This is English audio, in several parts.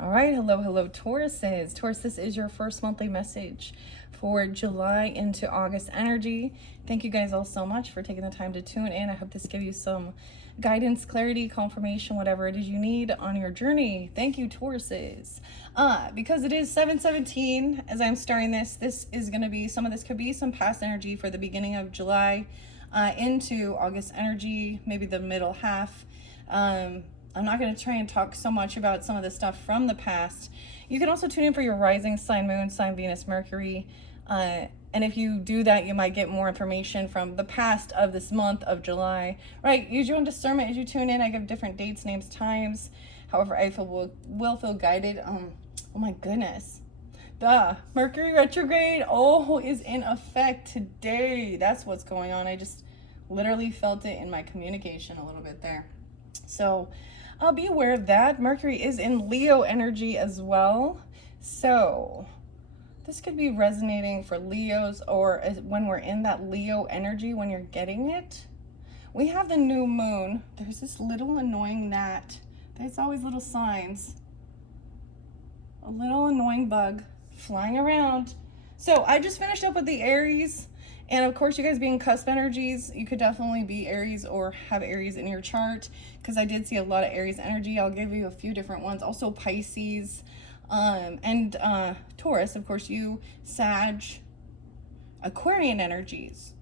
All right, hello, Tauruses. Taurus, this is your first monthly message for July into August energy. Thank you guys all so much for taking the time to tune in. I hope this gives you some guidance, clarity, confirmation, whatever it is you need on your journey. Thank you, Tauruses. Because it is 7/17 as I'm starting this is going to be, some of this could be some past energy for the beginning of July into August energy, maybe the middle half. I'm not going to try and talk so much about some of the stuff from the past. You can also tune in for your rising sign, moon sign, Venus, Mercury. And if you do that, you might get more information from the past of this month of July. Right, use your own discernment as you tune in. I give different dates, names, times. However, I will feel guided. Oh my goodness. The Mercury retrograde, is in effect today. That's what's going on. I just literally felt it in my communication a little bit there. So I'll be aware of that. Mercury is in Leo energy as well. So this could be resonating for Leos, or when we're in that Leo energy, when you're getting it. We have the new moon. There's this little annoying gnat. There's always little signs. A little annoying bug flying around. So I just finished up with the Aries. And of course, you guys being cusp energies, you could definitely be Aries or have Aries in your chart, because I did see a lot of Aries energy. I'll give you a few different ones. Also Pisces and Taurus, of course, you, Sag, Aquarian energies.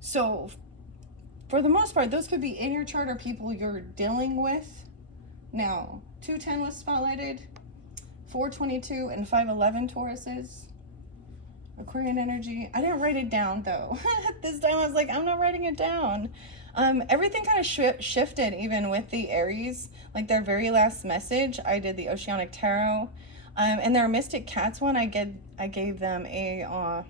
So for the most part, those could be in your chart or people you're dealing with. Now, 210 was spotlighted, 422 and 511 Tauruses. Aquarian energy. I didn't write it down though. This time I was like, I'm not writing it down. Everything kind of shifted even with the Aries. Like their very last message, I did the Oceanic Tarot. And their Mystic Cats one, I gave them a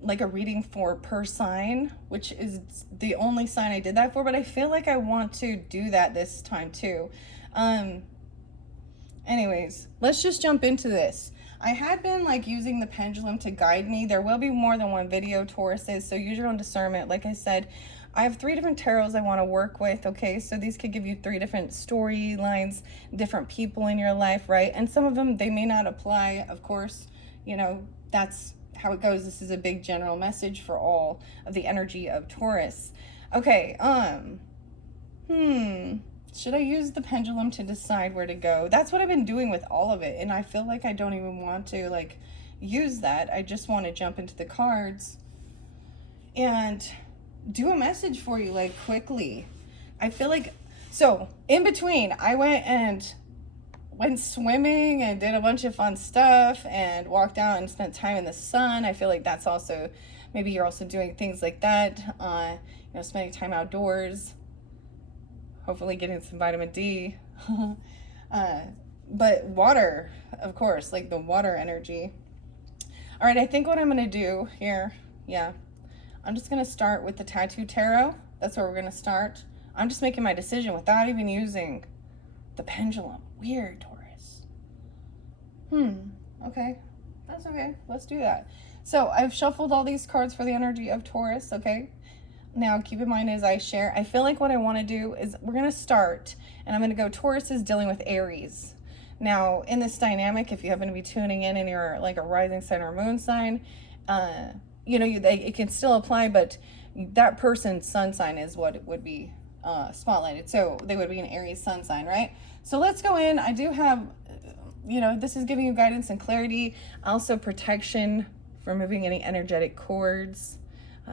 like a reading for per sign, which is the only sign I did that for, but I feel like I want to do that this time too. Anyways, let's just jump into this. I had been like using the pendulum to guide me. There will be more than one video, Tauruses, so use your own discernment. Like I said, I have 3 different tarots I want to work with, okay? So these could give you 3 different storylines, different people in your life, right? And some of them, they may not apply, of course. You know, that's how it goes. This is a big general message for all of the energy of Taurus. Okay, should I use the pendulum to decide where to go? That's what I've been doing with all of it, and I feel like I don't even want to like use that. I just want to jump into the cards and do a message for you like quickly. I feel like, so in between I went swimming and did a bunch of fun stuff and walked out and spent time in the sun. I feel like that's also, maybe you're also doing things like that, spending time outdoors, hopefully getting some vitamin D. But water, of course, like the water energy. All right, I think what I'm going to do here, I'm just going to start with the Tattoo Tarot. That's where we're going to start. I'm just making my decision without even using the pendulum. Weird, Taurus. Okay. That's okay. Let's do that. So I've shuffled all these cards for the energy of Taurus, okay? Now, keep in mind as I share, I feel like what I want to do is we're going to start, and I'm going to go, Taurus is dealing with Aries. Now, in this dynamic, if you happen to be tuning in and you're like a rising sign or moon sign, it can still apply, but that person's sun sign is what it would be spotlighted. So they would be an Aries sun sign, right? So let's go in. I do have, this is giving you guidance and clarity, also protection for moving any energetic cords.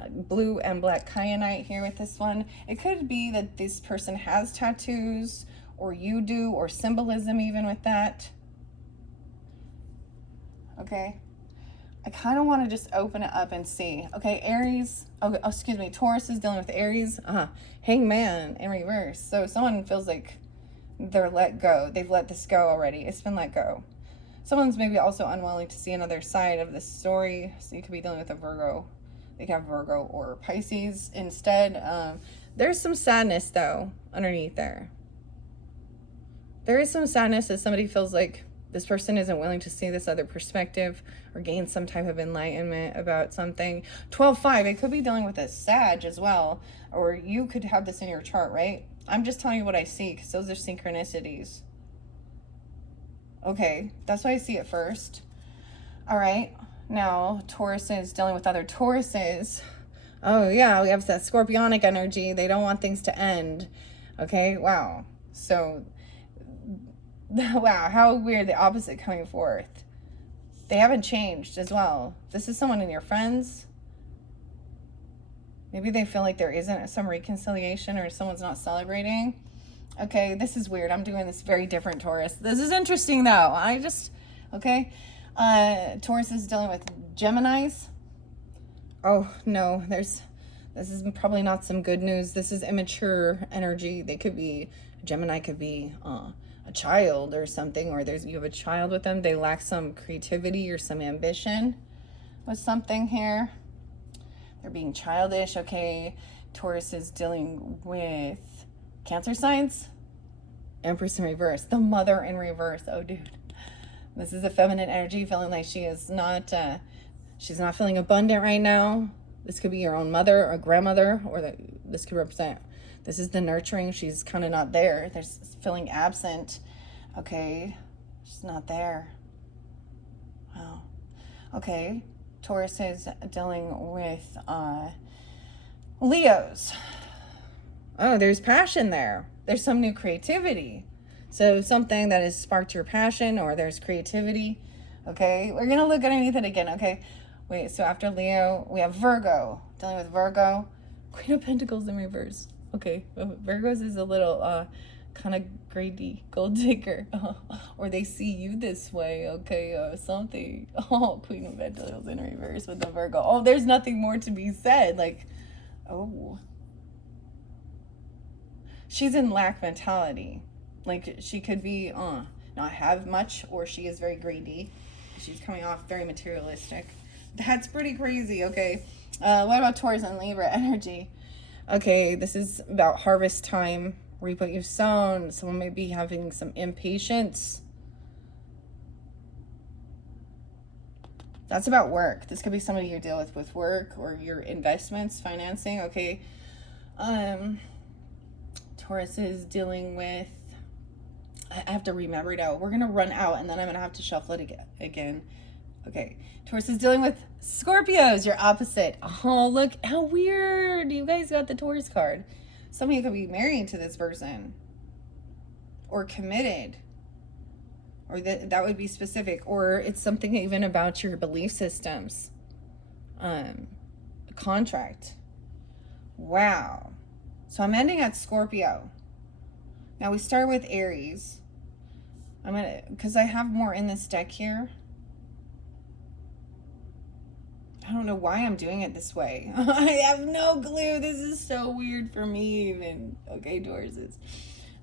Blue and black kyanite here with this one. It could be that this person has tattoos, or you do, or symbolism even with that. Okay. I kind of want to just open it up and see. Okay, Aries. Taurus is dealing with Aries. Hangman in reverse. So someone feels like they're let go. They've let this go already. It's been let go. Someone's maybe also unwilling to see another side of this story. So you could be dealing with a Virgo. They can have Virgo or Pisces instead. There's some sadness though underneath there. There is some sadness as somebody feels like this person isn't willing to see this other perspective or gain some type of enlightenment about something. 12-5, it could be dealing with a Sag as well, or you could have this in your chart, right? I'm just telling you what I see because those are synchronicities. Okay, that's why I see it first. All right, now Taurus is dealing with other Tauruses. Oh yeah, we have that scorpionic energy. They don't want things to end. Okay, wow. So, wow, how weird, the opposite coming forth. They haven't changed as well. This is someone in your friends. Maybe they feel like there isn't some reconciliation or someone's not celebrating. Okay, this is weird. I'm doing this very different, Taurus. This is interesting, though. Okay. Taurus is dealing with Geminis. Oh, no, this is probably not some good news. This is immature energy. Gemini could be a child or something, or you have a child with them. They lack some creativity or some ambition with something here. They're being childish. Okay, Taurus is dealing with Cancer signs. Empress in reverse. The mother in reverse. Oh, dude. This is a feminine energy, feeling like she's not feeling abundant right now. This could be your own mother or grandmother, or this could represent, this is the nurturing. She's kind of not there. There's feeling absent. Okay, she's not there. Wow. Okay, Taurus is dealing with Leos. Oh, there's passion there. There's some new creativity. So something that has sparked your passion, or there's creativity. Okay, we're going to look underneath it again. Okay, wait, so after Leo, we have Virgo. Dealing with Virgo. Queen of Pentacles in reverse. Okay, Virgos is a little kind of greedy, gold digger. Or they see you this way, okay, something. Oh, Queen of Pentacles in reverse with the Virgo. Oh, there's nothing more to be said. Like, oh. She's in lack mentality. Like, she could be not have much, or she is very greedy. She's coming off very materialistic. That's pretty crazy. Okay, what about Taurus and Libra energy? Okay, this is about harvest time. Reap what you've sown. Someone may be having some impatience. That's about work. This could be somebody you deal with work, or your investments, financing. Okay, Taurus is dealing with, I have to remember it out. We're going to run out, and then I'm going to have to shuffle it again. Okay. Taurus is dealing with Scorpios, your opposite. Oh, look how weird. You guys got the Taurus card. Some of you could be married to this person, or committed, or that would be specific, or it's something even about your belief systems. A contract. Wow. So I'm ending at Scorpio. Now we start with Aries. Because I have more in this deck here. I don't know why I'm doing it this way. I have no clue. This is so weird for me even. Okay, Tauruses.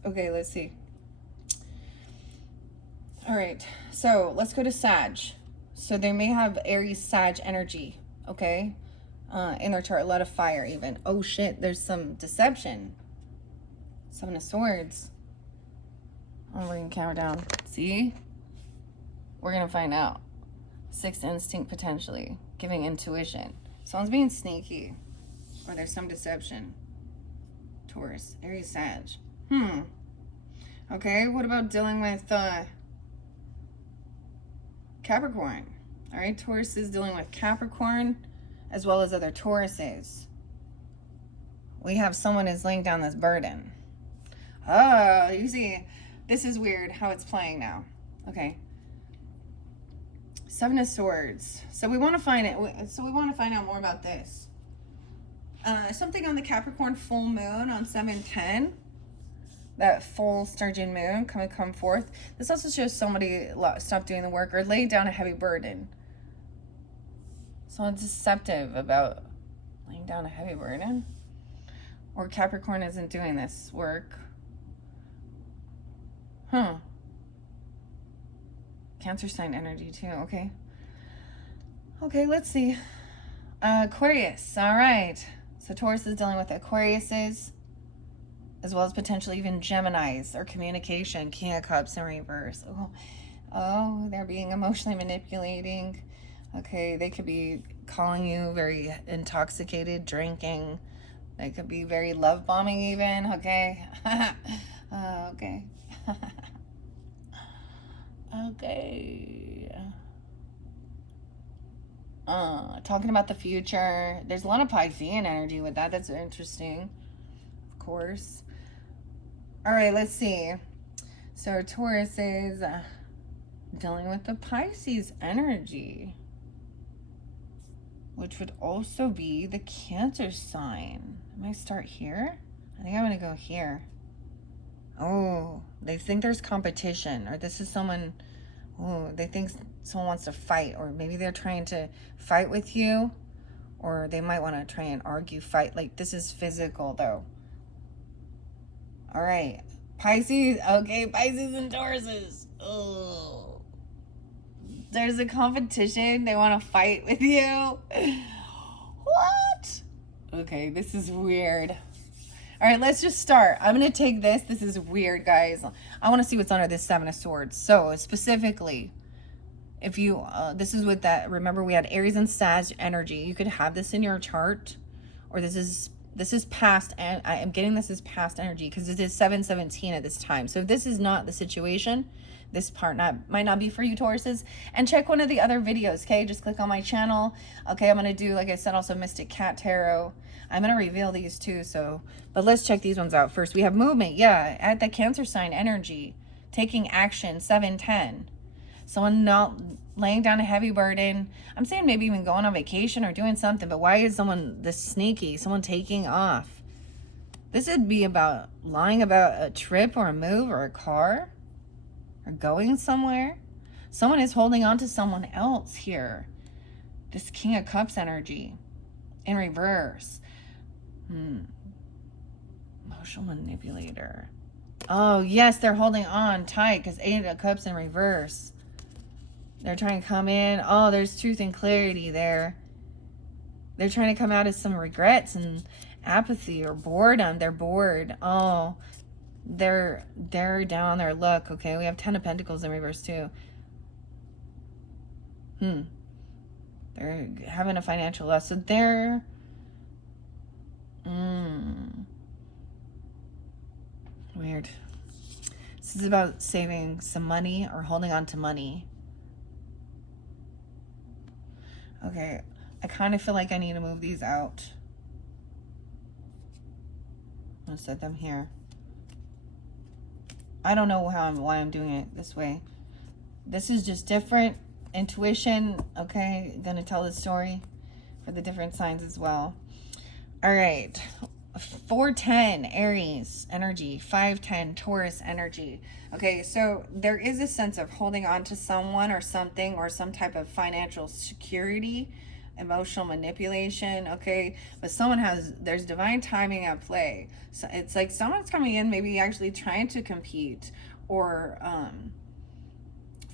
Okay, let's see. All right, so let's go to Sag. So they may have Aries Sag energy, okay? In their chart, a lot of fire even. Oh shit, there's some deception. Seven of Swords. I'm bringing the camera down. See? We're going to find out. Sixth instinct potentially. Giving intuition. Someone's being sneaky. Or there's some deception. Taurus. Aries Sag. Okay, what about dealing with Capricorn? Alright, Taurus is dealing with Capricorn, as well as other Tauruses. We have someone is laying down this burden. Oh, you see, this is weird how it's playing now. Okay. Seven of Swords. So we want to find it. So we want to find out more about this. Something on the Capricorn full moon on 7/10. That full sturgeon moon come forth. This also shows somebody stopped doing the work or laid down a heavy burden. Someone's deceptive about laying down a heavy burden. Or Capricorn isn't doing this work. Cancer sign energy too, okay. Okay, let's see. Aquarius, all right. So Taurus is dealing with Aquariuses, as well as potentially even Geminis or communication. King of Cups in reverse. Oh, they're being emotionally manipulating. Okay, they could be calling you very intoxicated, drinking. They could be very love bombing even, okay? Okay. Okay. Talking about the future. There's a lot of Piscean energy with that. That's interesting. Of course. All right, let's see. So Taurus is dealing with the Pisces energy, which would also be the Cancer sign. I might start here. I think I'm going to go here. Oh, they think there's competition, or this is someone, oh, they think someone wants to fight, or maybe they're trying to fight with you, or they might want to try and argue, fight. Like, this is physical, though. All right. Pisces. Okay, Pisces and Tauruses. Oh. There's a competition. They want to fight with you. What? Okay, this is weird. All right, let's just start. I'm going to take this. This is weird, guys. I want to see what's under this Seven of Swords. So, specifically, if you, this is with that, remember we had Aries and Sag energy. You could have this in your chart, or this is past, and I am getting this as past energy because it is 7/17 at this time. So if this is not the situation, this part might not be for you, Tauruses. And check one of the other videos, okay? Just click on my channel. Okay, I'm going to do, like I said, also Mystic Cat Tarot. I'm going to reveal these too, so, but let's check these ones out first. We have movement, yeah, at the Cancer sign energy, taking action, 7/10. Someone not laying down a heavy burden. I'm saying maybe even going on vacation or doing something, but why is someone this sneaky? Someone taking off. This would be about lying about a trip or a move or a car or going somewhere. Someone is holding on to someone else here. This King of Cups energy in reverse. Emotional manipulator. Oh, yes, they're holding on tight because 8 of Cups in reverse. They're trying to come in. Oh, there's truth and clarity there. They're trying to come out of some regrets and apathy or boredom. They're bored. Oh, they're down on their luck. Okay, we have 10 of Pentacles in reverse too. They're having a financial loss. So they're... Weird. This is about saving some money or holding on to money. Okay, I kind of feel like I need to move these out. I'm going to set them here. I don't know why I'm doing it this way. This is just different intuition, okay? I'm going to tell the story for the different signs as well. All right. 410 Aries energy, 510 Taurus energy. Okay, so there is a sense of holding on to someone or something or some type of financial security, emotional manipulation, okay? But there's divine timing at play. So it's like someone's coming in maybe actually trying to compete or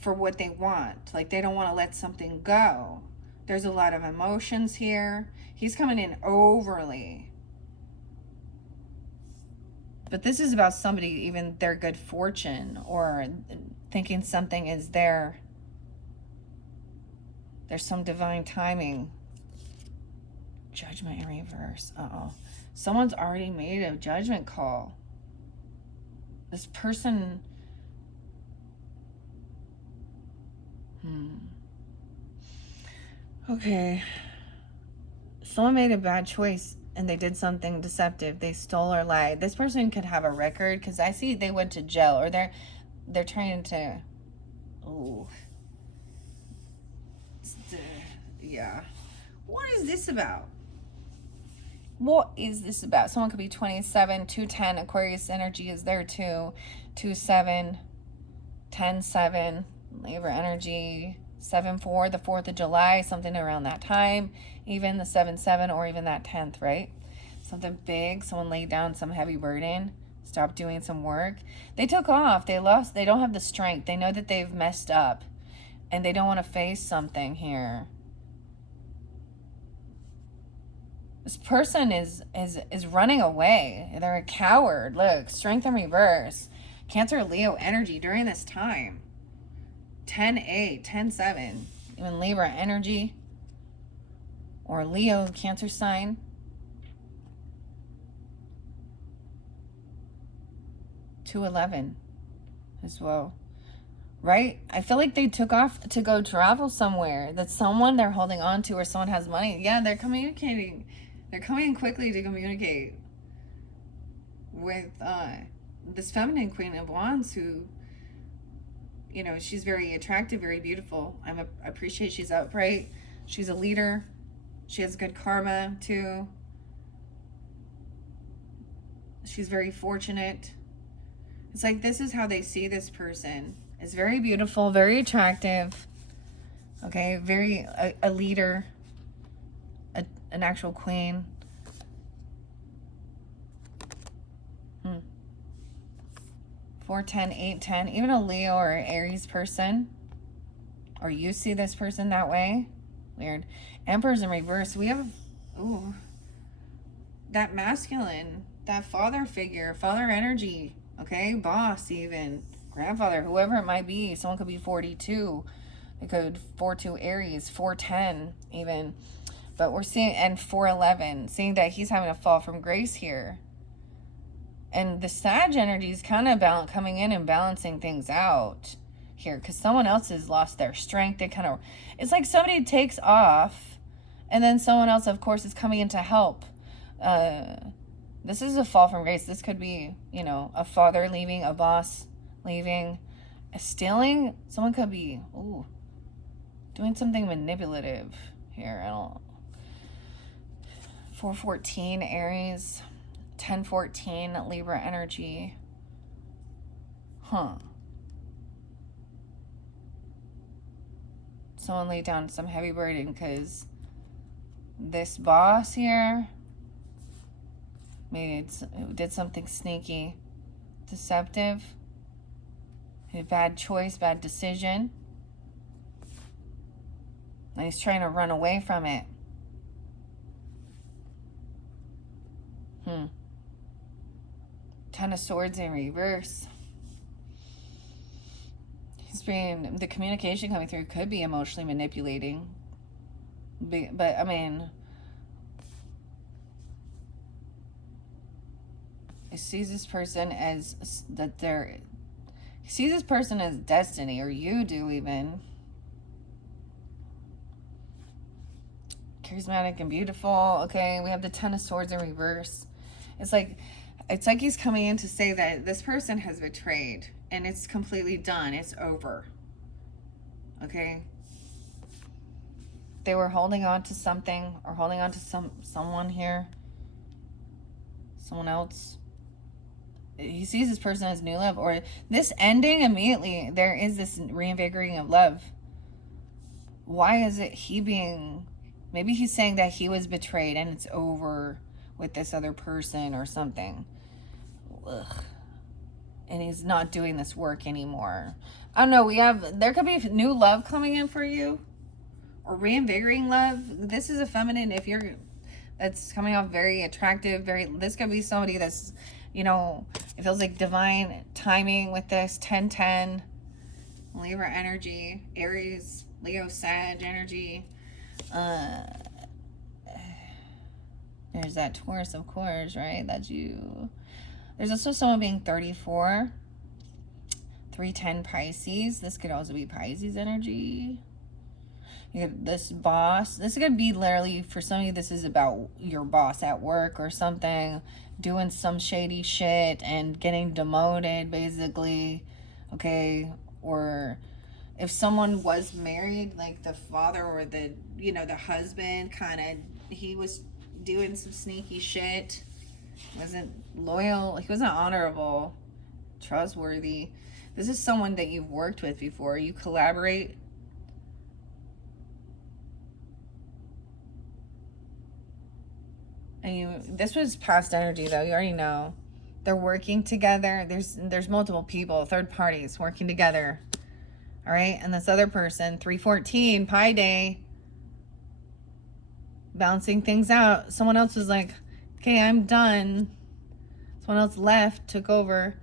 for what they want. Like they don't want to let something go. There's a lot of emotions here. He's coming in overly. But this is about somebody, even their good fortune, or thinking something is there's some divine timing. Judgment in reverse. Someone's already made a judgment call. This person... Okay. Someone made a bad choice and they did something deceptive. They stole or lied. This person could have a record because I see they went to jail, or they're trying to... Oh. Yeah. What is this about? What is this about? Someone could be 27, 210. Aquarius energy is there too. 27, 10-7. Libra energy, 7-4, the 4th of July, something around that time. Even the 7-7 or even that 10th, right? Something big. Someone laid down some heavy burden. Stopped doing some work. They took off. They lost. They don't have the strength. They know that they've messed up. And they don't want to face something here. This person is running away. They're a coward. Look, strength in reverse. Cancer, Leo energy during this time. 10-8, 10-7. Even Libra energy. Or Leo, Cancer sign. 2-11 as well. right? I feel like they took off to go travel somewhere. That someone they're holding on to, or someone has money. Yeah, they're communicating. They're coming quickly to communicate with this feminine Queen of Wands who, you know, she's very attractive, very beautiful. I appreciate she's upright. She's a leader. She has good karma too. She's very fortunate. It's like this is how they see this person. It's very beautiful, very attractive. Okay, very a leader, an actual queen. 410, 810, even a Leo or Aries person, or you see this person that way. Weird. Emperor's in reverse. We have, ooh, that masculine, that father figure, father energy, okay? Boss even, grandfather, whoever it might be. Someone could be 42. It could 4-2 Aries, 410 even. But we're seeing, and 411, seeing that he's having a fall from grace here. And the Sag energy is kind of coming in and balancing things out here, because someone else has lost their strength. They kind of, it's like somebody takes off and then someone else, of course, is coming in to help. This is a fall from grace. This could be, you know, a father leaving, a boss leaving, stealing. Someone could be, ooh, doing something manipulative here. I don't. 414 Aries, 1014 Libra energy. Someone laid down some heavy burden because this boss here maybe did something sneaky, deceptive, a bad choice, bad decision, and he's trying to run away from it. Ten of Swords in reverse. The communication coming through could be emotionally manipulating. But I mean, he sees this person as he sees this person as destiny, or you do even. Charismatic and beautiful. Okay, we have the Ten of Swords in reverse. It's like he's coming in to say that this person has betrayed and it's completely done. It's over. Okay? They were holding on to something, or holding on to someone here. Someone else. He sees this person as new love, or this ending immediately. There is this reinvigorating of love. Why is it maybe he's saying that he was betrayed and it's over with this other person or something. Ugh. And he's not doing this work anymore. I don't know. There could be new love coming in for you, or reinvigorating love. This is a feminine, that's coming off very attractive. This could be somebody that's, you know, it feels like divine timing with this 10-10 Libra energy, Aries, Leo, Sag energy. There's that Taurus, of course, right? That's you. There's also someone being 34. 310 Pisces. This could also be Pisces energy. You get this boss. This could be literally, for some of you, this is about your boss at work or something, doing some shady shit and getting demoted, basically. Okay? Or if someone was married, like the father or the husband, he was doing some sneaky shit, wasn't loyal, he wasn't honorable, trustworthy. This is someone that you've worked with before. You collaborate. And this was past energy, though. You already know. They're working together. There's multiple people, third parties working together. All right? And this other person, 314, Pi Day, balancing things out. Someone else was like, okay, I'm done. Someone else left, took over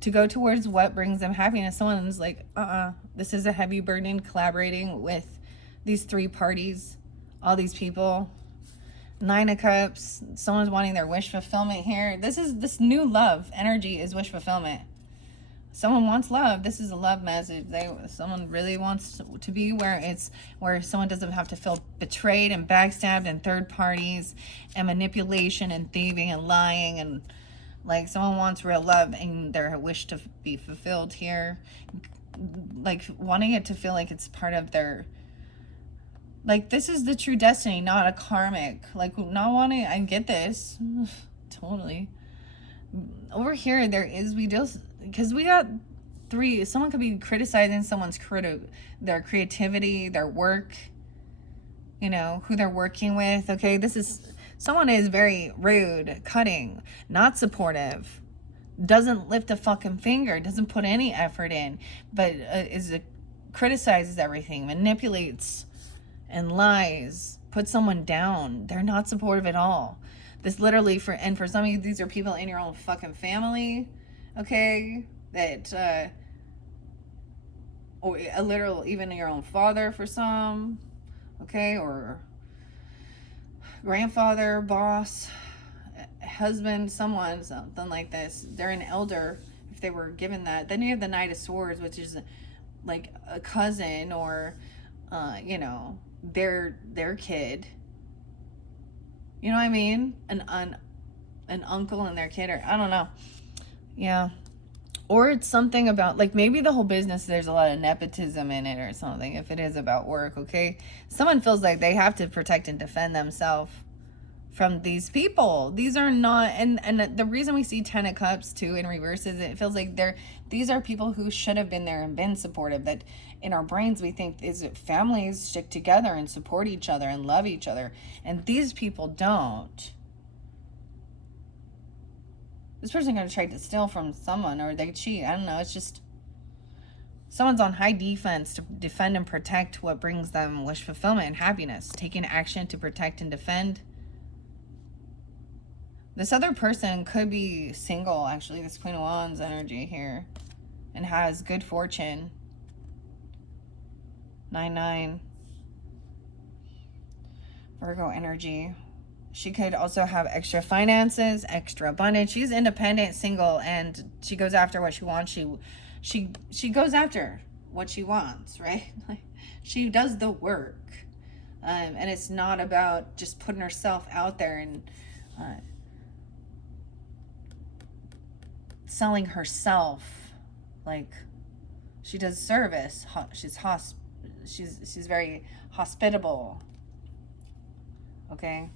to go towards what brings them happiness. Someone was like, this is a heavy burden, collaborating with these three parties, all these people. 9 of Cups. Someone's wanting their wish fulfillment here. This new love energy is wish fulfillment. Someone wants love. This is a love message. Someone really wants to be where someone doesn't have to feel betrayed and backstabbed and third parties and manipulation and thieving and lying, and like someone wants real love and their wish to be fulfilled here, like wanting it to feel like it's part of their, like this is the true destiny, not a karmic, like not wanting. I get this totally. Over here there is, we just, because we got three, someone could be criticizing someone's their creativity, their work, you know, who they're working with. Okay, this is, someone is very rude, cutting, not supportive, doesn't lift a fucking finger, doesn't put any effort in, but criticizes everything, manipulates and lies, puts someone down. They're not supportive at all. This literally, for some of you, these are people in your own fucking family, okay, that or a literal, even your own father for some, okay, or grandfather, boss, husband, someone, something like this. They're an elder if they were given that. Then you have the Knight of Swords, which is like a cousin or you know, their kid, you know what I mean, an uncle and their kid, or I don't know. Yeah. Or it's something about, like, maybe the whole business, there's a lot of nepotism in it or something, if it is about work, okay? Someone feels like they have to protect and defend themselves from these people. These are not, and the reason we see 10 of Cups too in reverse is it feels like these are people who should have been there and been supportive. That in our brains we think is that families stick together and support each other and love each other, and these people don't. This person gonna try to steal from someone, or they cheat. I don't know. It's just someone's on high defense to defend and protect what brings them wish fulfillment and happiness, taking action to protect and defend. This other person could be single, actually, this Queen of Wands energy here, and has good fortune. 9-9. Virgo energy. She could also have extra finances, extra abundance. She's independent, single, and she goes after what she wants. She goes after what she wants, right? Like, she does the work. And it's not about just putting herself out there and selling herself. Like, she does service. She's very hospitable. Okay.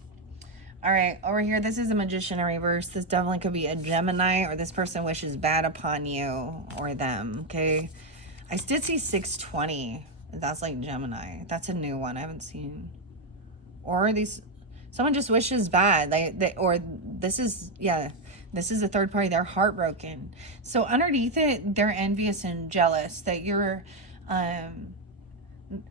All right, over here, this is a Magician in reverse. This definitely could be a Gemini, or this person wishes bad upon you or them, okay? I did see 620. That's like Gemini. That's a new one I haven't seen. Or someone just wishes bad. Or this is, yeah, this is a third party. They're heartbroken. So underneath it, they're envious and jealous that you're,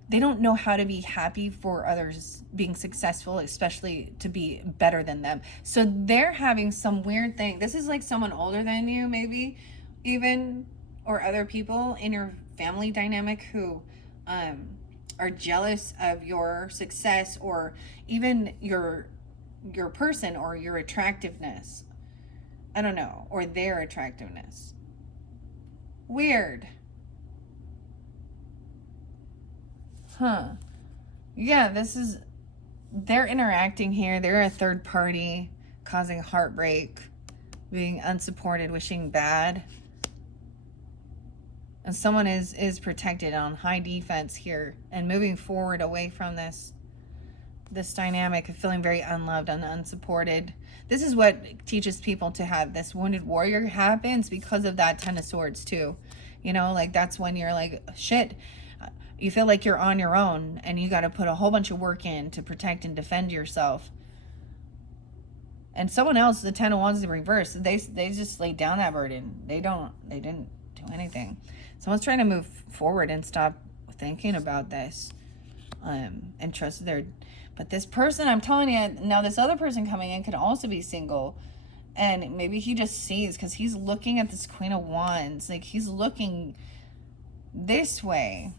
they don't know how to be happy for others being successful, especially to be better than them. So they're having some weird thing. This is like someone older than you, maybe even, or other people in your family dynamic who are jealous of your success, or even your person, or your attractiveness. I don't know, or their attractiveness. Weird. Huh. Yeah, they're interacting here. They're a third party, causing heartbreak, being unsupported, wishing bad. And someone is protected on high defense here and moving forward away from this dynamic of feeling very unloved and unsupported. This is what teaches people to have this wounded warrior happens because of that 10 of Swords too. You know, like that's when you're like, shit, you feel like you're on your own and you got to put a whole bunch of work in to protect and defend yourself. And someone else, the 10 of Wands in reverse, they just laid down that burden. They didn't do anything. Someone's trying to move forward and stop thinking about this and trust but this person, I'm telling you, now this other person coming in could also be single, and maybe he just sees, because he's looking at this Queen of Wands, like he's looking this way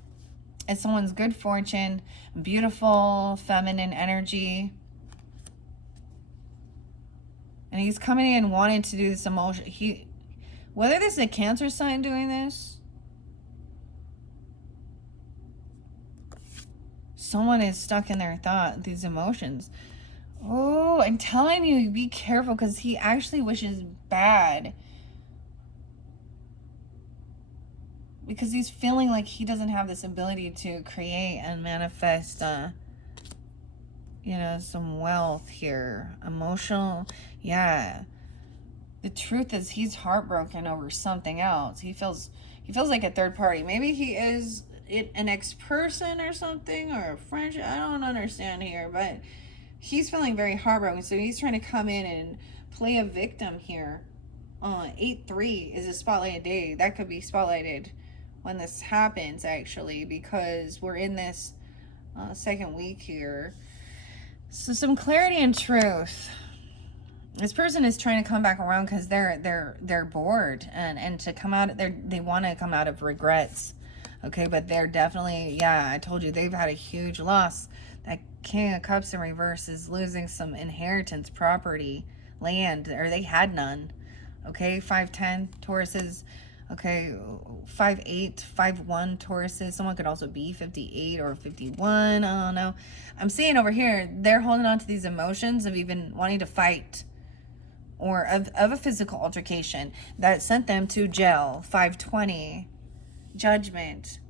at someone's good fortune, beautiful feminine energy, and he's coming in wanting to do this emotion. Whether this is a Cancer sign doing this, someone is stuck in their thought, these emotions. Oh, I'm telling you, be careful, because he actually wishes bad. Because he's feeling like he doesn't have this ability to create and manifest, you know, some wealth here. Emotional, yeah. The truth is he's heartbroken over something else. He feels like a third party. Maybe he is an ex-person or something, or a friendship. I don't understand here, but he's feeling very heartbroken. So he's trying to come in and play a victim here. 8-3 is a spotlighted day. That could be spotlighted when this happens, actually, because we're in this second week here. So some clarity and truth. This person is trying to come back around because they're bored, and to come out, they want to come out of regrets. Okay, but they're definitely, yeah, I told you, they've had a huge loss. That King of Cups in reverse is losing some inheritance, property, land, or they had none. Okay, 5-10 Tauruses. Okay, 5-8, 5-1 Tauruses. Someone could also be 58 or 51. I don't know. I'm seeing over here, they're holding on to these emotions of even wanting to fight, or of a physical altercation that sent them to jail. 5-20. Judgment.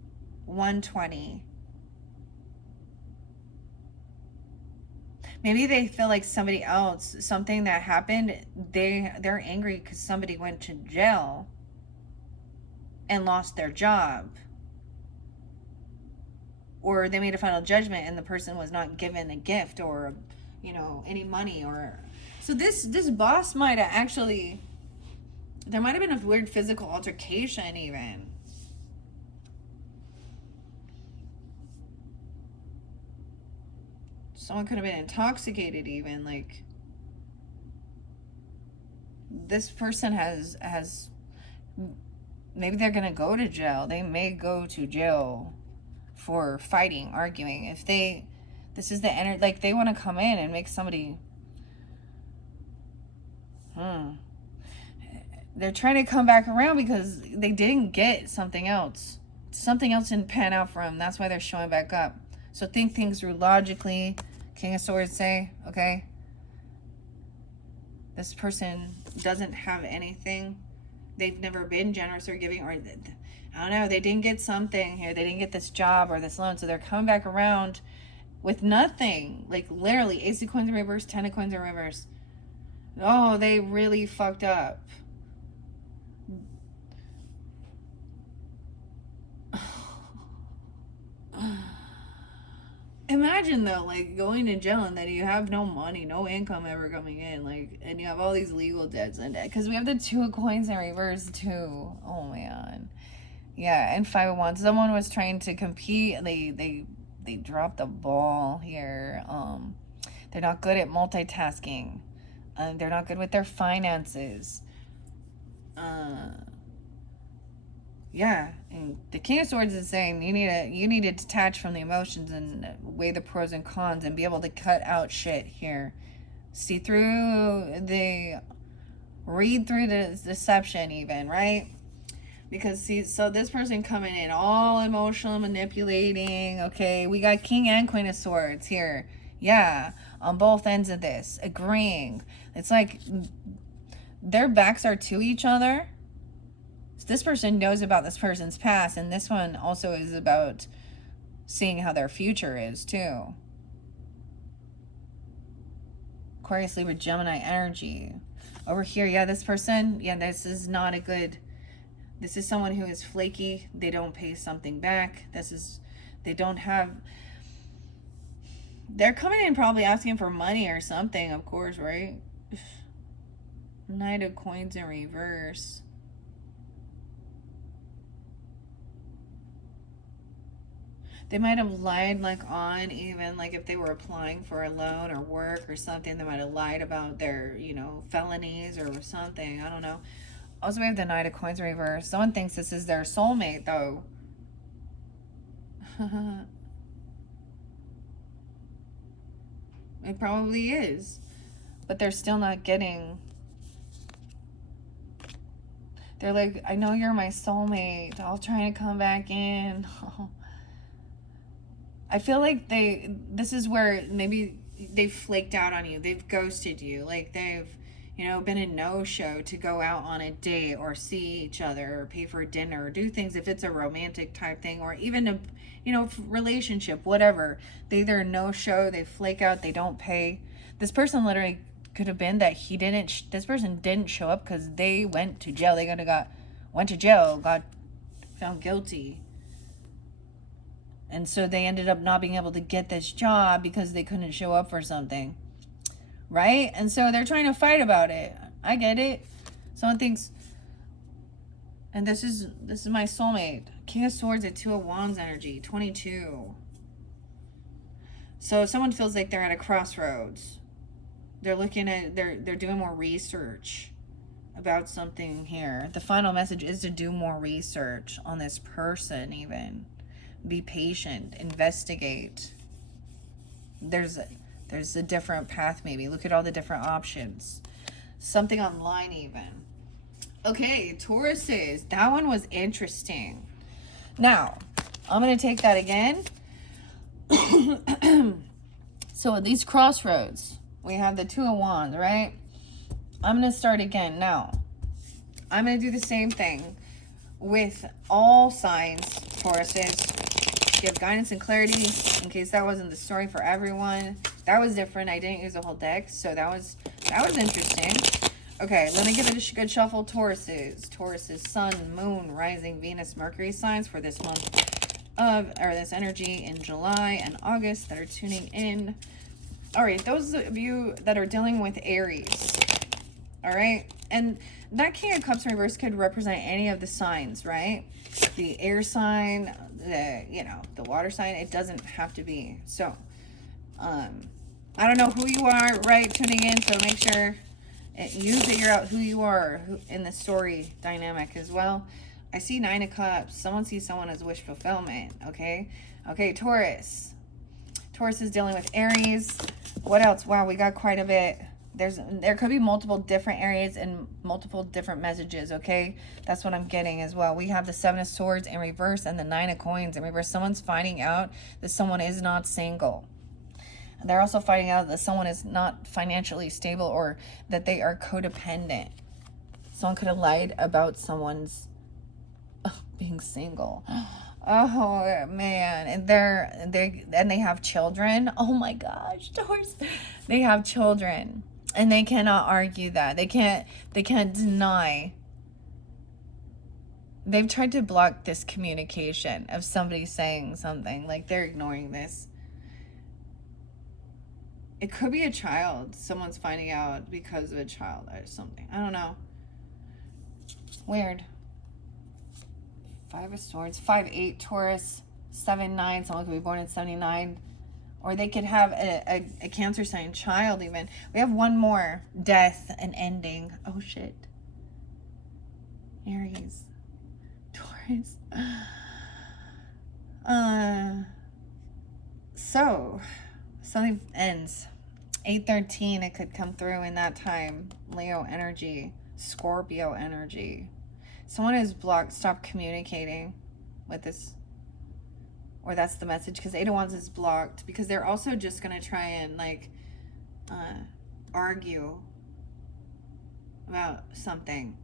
1-20. Maybe they feel like somebody else, something that happened, they're angry because somebody went to jail and lost their job, or they made a final judgment and the person was not given a gift, or, you know, any money. Or so this boss might have actually, there might have been a weird physical altercation even. Someone could have been intoxicated even. Like, this person has maybe they're gonna go to jail. They may go to jail for fighting, arguing. If this is the energy, like they want to come in and make somebody, they're trying to come back around because they didn't get something else. Something else didn't pan out for them. That's why they're showing back up. So think things through logically. King of Swords say, okay, this person doesn't have anything. They've never been generous or giving, or I don't know, they didn't get something here. They didn't get this job or this loan. So they're coming back around with nothing. Like literally, Ace of Coins in reverse, 10 of Coins in reverse. Oh, they really fucked up. Imagine though, like going to jail and then you have no money, no income ever coming in, like, and you have all these legal debts, and because we have the 2 of Coins in reverse too. Oh man, yeah, and 5 of Wands. Someone was trying to compete. They dropped the ball here. They're not good at multitasking. They're not good with their finances. Yeah, and the King of Swords is saying you need to detach from the emotions and weigh the pros and cons and be able to cut out shit here. See through read through the deception even, right? Because see, so this person coming in all emotional, manipulating. Okay, we got King and Queen of Swords here. Yeah, on both ends of this, agreeing. It's like their backs are to each other. This person knows about this person's past, and this one also is about seeing how their future is too. Aquarius, Libra, Gemini energy. Over here, yeah, this person, yeah, this is not a good, this is someone who is flaky. They don't pay something back. They don't have, they're coming in probably asking for money or something, of course, right? Knight of Coins in reverse. They might have lied, like, on even, like, if they were applying for a loan or work or something, they might have lied about their, you know, felonies or something. I don't know. Also, we have the Knight of Coins reverse. Someone thinks this is their soulmate, though. It probably is. But they're still not getting... They're like, I know you're my soulmate. I'll try to come back in. I feel like this is where maybe they've flaked out on you. They've ghosted you. Like they've, been a no-show to go out on a date or see each other or pay for dinner or do things if it's a romantic type thing, or even a, relationship, whatever. They either no-show, they flake out, they don't pay. This person literally could have been that this person didn't show up because they went to jail. They went to jail, got found guilty. And so they ended up not being able to get this job because they couldn't show up for something. Right? And so they're trying to fight about it. I get it. Someone thinks, and this is my soulmate. King of Swords at 2 of Wands energy, 22. So someone feels like they're at a crossroads. They're looking at, they're doing more research about something here. The final message is to do more research on this person even. Be patient, investigate. There's a different path maybe. Look at all the different options. Something online even. Okay, Tauruses. That one was interesting. Now, I'm going to take that again. So at these crossroads, we have the 2 of Wands, right? I'm going to start again. Now, I'm going to do the same thing with all signs, Tauruses. Give guidance and clarity in case that wasn't the story for everyone. That was different. I didn't use a whole deck, so that was interesting. Okay, let me give it a good shuffle. Taurus's Sun, Moon, Rising, Venus, Mercury signs for this month this energy in July and August that are tuning in. All right, those of you that are dealing with Aries, all right, and that King of Cups in reverse could represent any of the signs, right? The air sign, the water sign, it doesn't have to be. So, I don't know who you are, right, tuning in, so make sure you figure out who you are in the story dynamic as well. I see 9 of Cups. Someone sees someone as wish fulfillment, okay? Okay, Taurus. Taurus is dealing with Aries. What else? Wow, we got quite a bit. There could be multiple different areas and multiple different messages, okay? That's what I'm getting as well. We have the 7 of Swords in reverse and the 9 of Coins in reverse. Someone's finding out that someone is not single. They're also finding out that someone is not financially stable or that they are codependent. Someone could have lied about someone's being single. Oh man, and they have children. Oh my gosh, Taurus. They have children. And they cannot argue that. They can't deny. They've tried to block this communication of somebody saying something. Like they're ignoring this. It could be a child. Someone's finding out because of a child or something. I don't know. Weird. 5 of Swords. 5-8 Taurus. 7-9. Someone could be born in 79. Or they could have a Cancer sign child even. We have one more. Death and ending. Oh, shit. Aries. Taurus. So, something ends. 8-13, it could come through in that time. Leo energy. Scorpio energy. Someone is blocked. Stop communicating with this. Or that's the message, because 8 of Wands is blocked because they're also just going to try and like argue about something.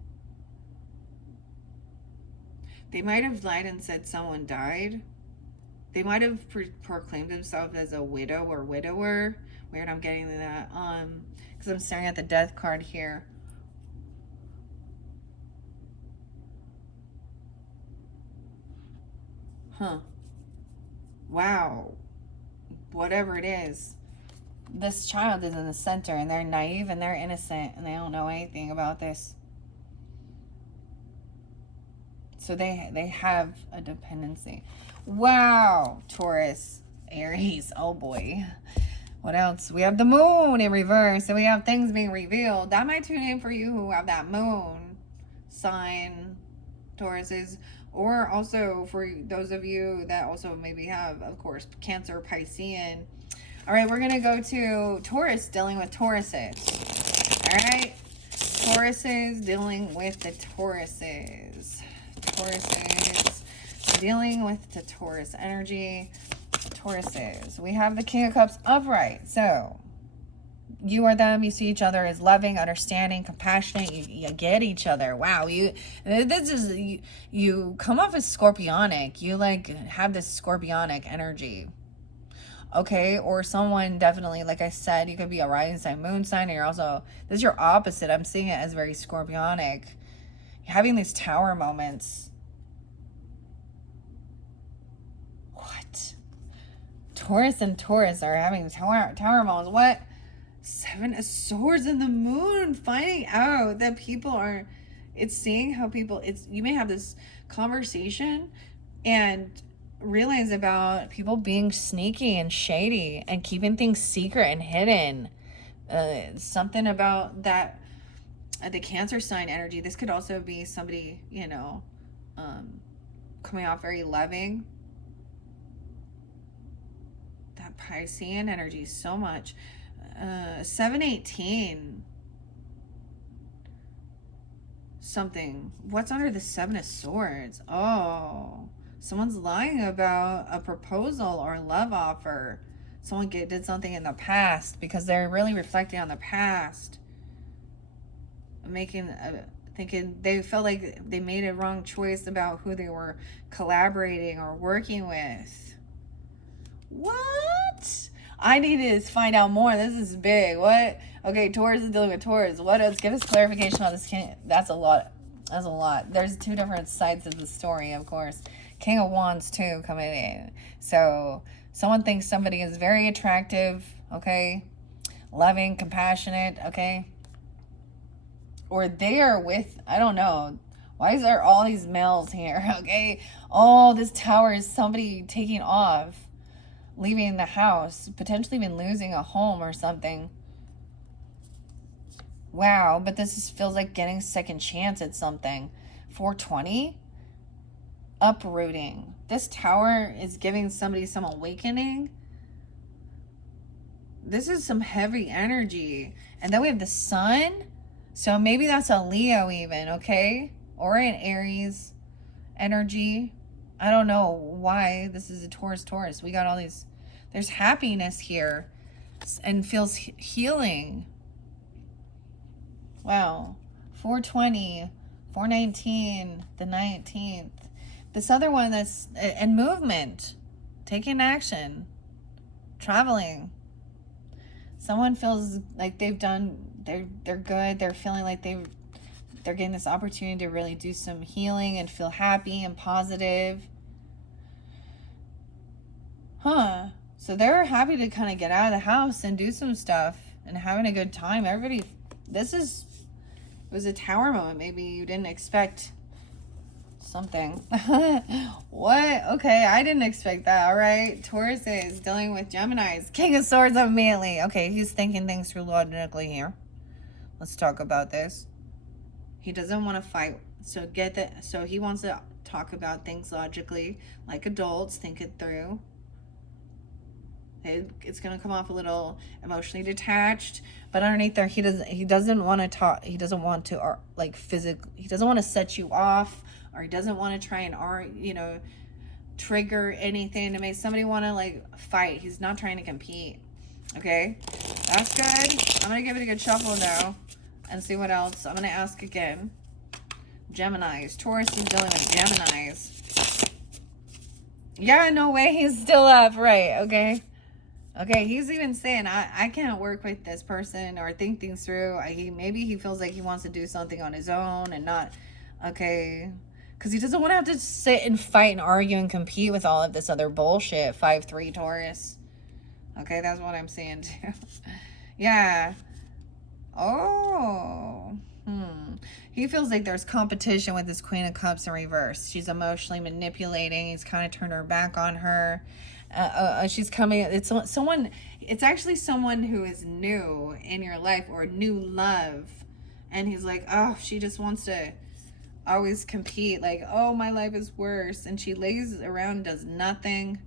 They might have lied and said someone died. They might have proclaimed themselves as a widow or widower. Weird, I'm getting that because I'm staring at the death card here. Huh. Wow. Whatever it is, this child is in the center and they're naive and they're innocent and they don't know anything about this. So they have a dependency. Wow, Taurus, Aries, oh boy. What else? We have the moon in reverse and we have things being revealed. That might tune in for you who have that moon sign, Tauruses. Or also for those of you that also maybe have, of course, Cancer, Piscean. All right, we're going to go to Taurus, dealing with Tauruses. All right, Tauruses dealing with the Tauruses. Tauruses dealing with the Taurus energy. Tauruses. We have the King of Cups upright. So, you or them, you see each other as loving, understanding, compassionate. You get each other. Wow, you come off as scorpionic. You like have this scorpionic energy. Okay, or someone definitely, like I said, you could be a rising sign, moon sign, and you're also, this is your opposite. I'm seeing it as very scorpionic. You're having these tower moments. What? Taurus and Taurus are having tower moments. What? 7 of Swords in the Moon, finding out that people are, it's seeing how people, it's, you may have this conversation and realize about people being sneaky and shady and keeping things secret and hidden. Something about that, the Cancer sign energy. This could also be somebody, you know, coming off very loving. That Piscean energy so much. 718 something. What's under the 7 of Swords? Oh, someone's lying about a proposal or love offer. Someone did something in the past because they're really reflecting on the past, thinking they felt like they made a wrong choice about who they were collaborating or working with. What? I need to find out more. This is big. What? Okay, Taurus is dealing with Taurus. What else? Give us clarification on this. That's a lot. That's a lot. There's 2 different sides of the story, of course. King of Wands, too, coming in. So, someone thinks somebody is very attractive, okay? Loving, compassionate, okay? Or they are with, I don't know. Why is there all these males here, okay? Oh, this tower is somebody taking off. Leaving the house, potentially even losing a home or something. Wow, but this feels like getting a second chance at something. 420? Uprooting. This tower is giving somebody some awakening. This is some heavy energy. And then we have the sun. So maybe that's a Leo even, okay? Or an Aries energy. I don't know why this is a Taurus. We got all these, there's happiness here and feels healing. Wow. 420, 419, the 19th. This other one that's, and movement, taking action, traveling. Someone feels like they've done, they're good. They're feeling like they're getting this opportunity to really do some healing and feel happy and positive. Huh. So they're happy to kind of get out of the house and do some stuff and having a good time. Everybody, it was a tower moment. Maybe you didn't expect something. What? Okay, I didn't expect that. All right. Taurus is dealing with Geminis. King of Swords immediately. Okay, he's thinking things through logically here. Let's talk about this. He doesn't want to fight. So so he wants to talk about things logically, like adults, think it through. It's going to come off a little emotionally detached, but underneath there, he doesn't want to talk. He doesn't want to he doesn't want to set you off, or he doesn't want to try and trigger anything to make somebody want to fight. He's not trying to compete. Okay, that's good. I'm going to give it a good shuffle now and see what else. I'm going to ask again. Geminis. Taurus is dealing with Geminis. Yeah, no way. He's still up. Right. Okay. Okay, he's even saying, I can't work with this person or think things through. Maybe he feels like he wants to do something on his own and not, okay. Because he doesn't want to have to sit and fight and argue and compete with all of this other bullshit. 5-3 Taurus. Okay, that's what I'm saying too. Yeah. Oh. He feels like there's competition with this Queen of Cups in reverse. She's emotionally manipulating. He's kind of turned her back on her. She's coming. It's actually someone who is new in your life or new love. And he's like, oh, she just wants to always compete. Like, oh, my life is worse. And she lays around and does nothing.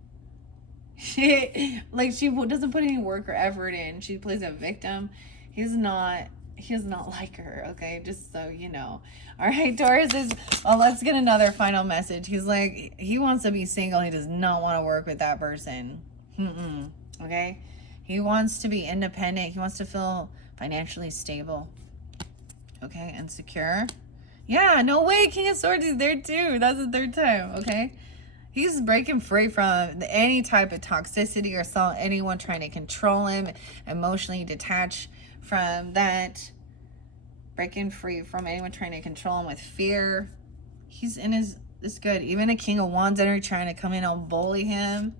She doesn't put any work or effort in. She plays a victim. He's not he does not like her, okay? Just so you know. All right, Taurus is, well, let's get another final message. He's like, he wants to be single. He does not want to work with that person. Okay? He wants to be independent. He wants to feel financially stable. Okay, and secure. Yeah, no way. King of Swords is there too. That's the third time, okay? He's breaking free from any type of toxicity or anyone trying to control him, emotionally detached from that. Breaking free from anyone trying to control him with fear. He's in his, it's good. Even a King of Wands energy trying to come in and bully him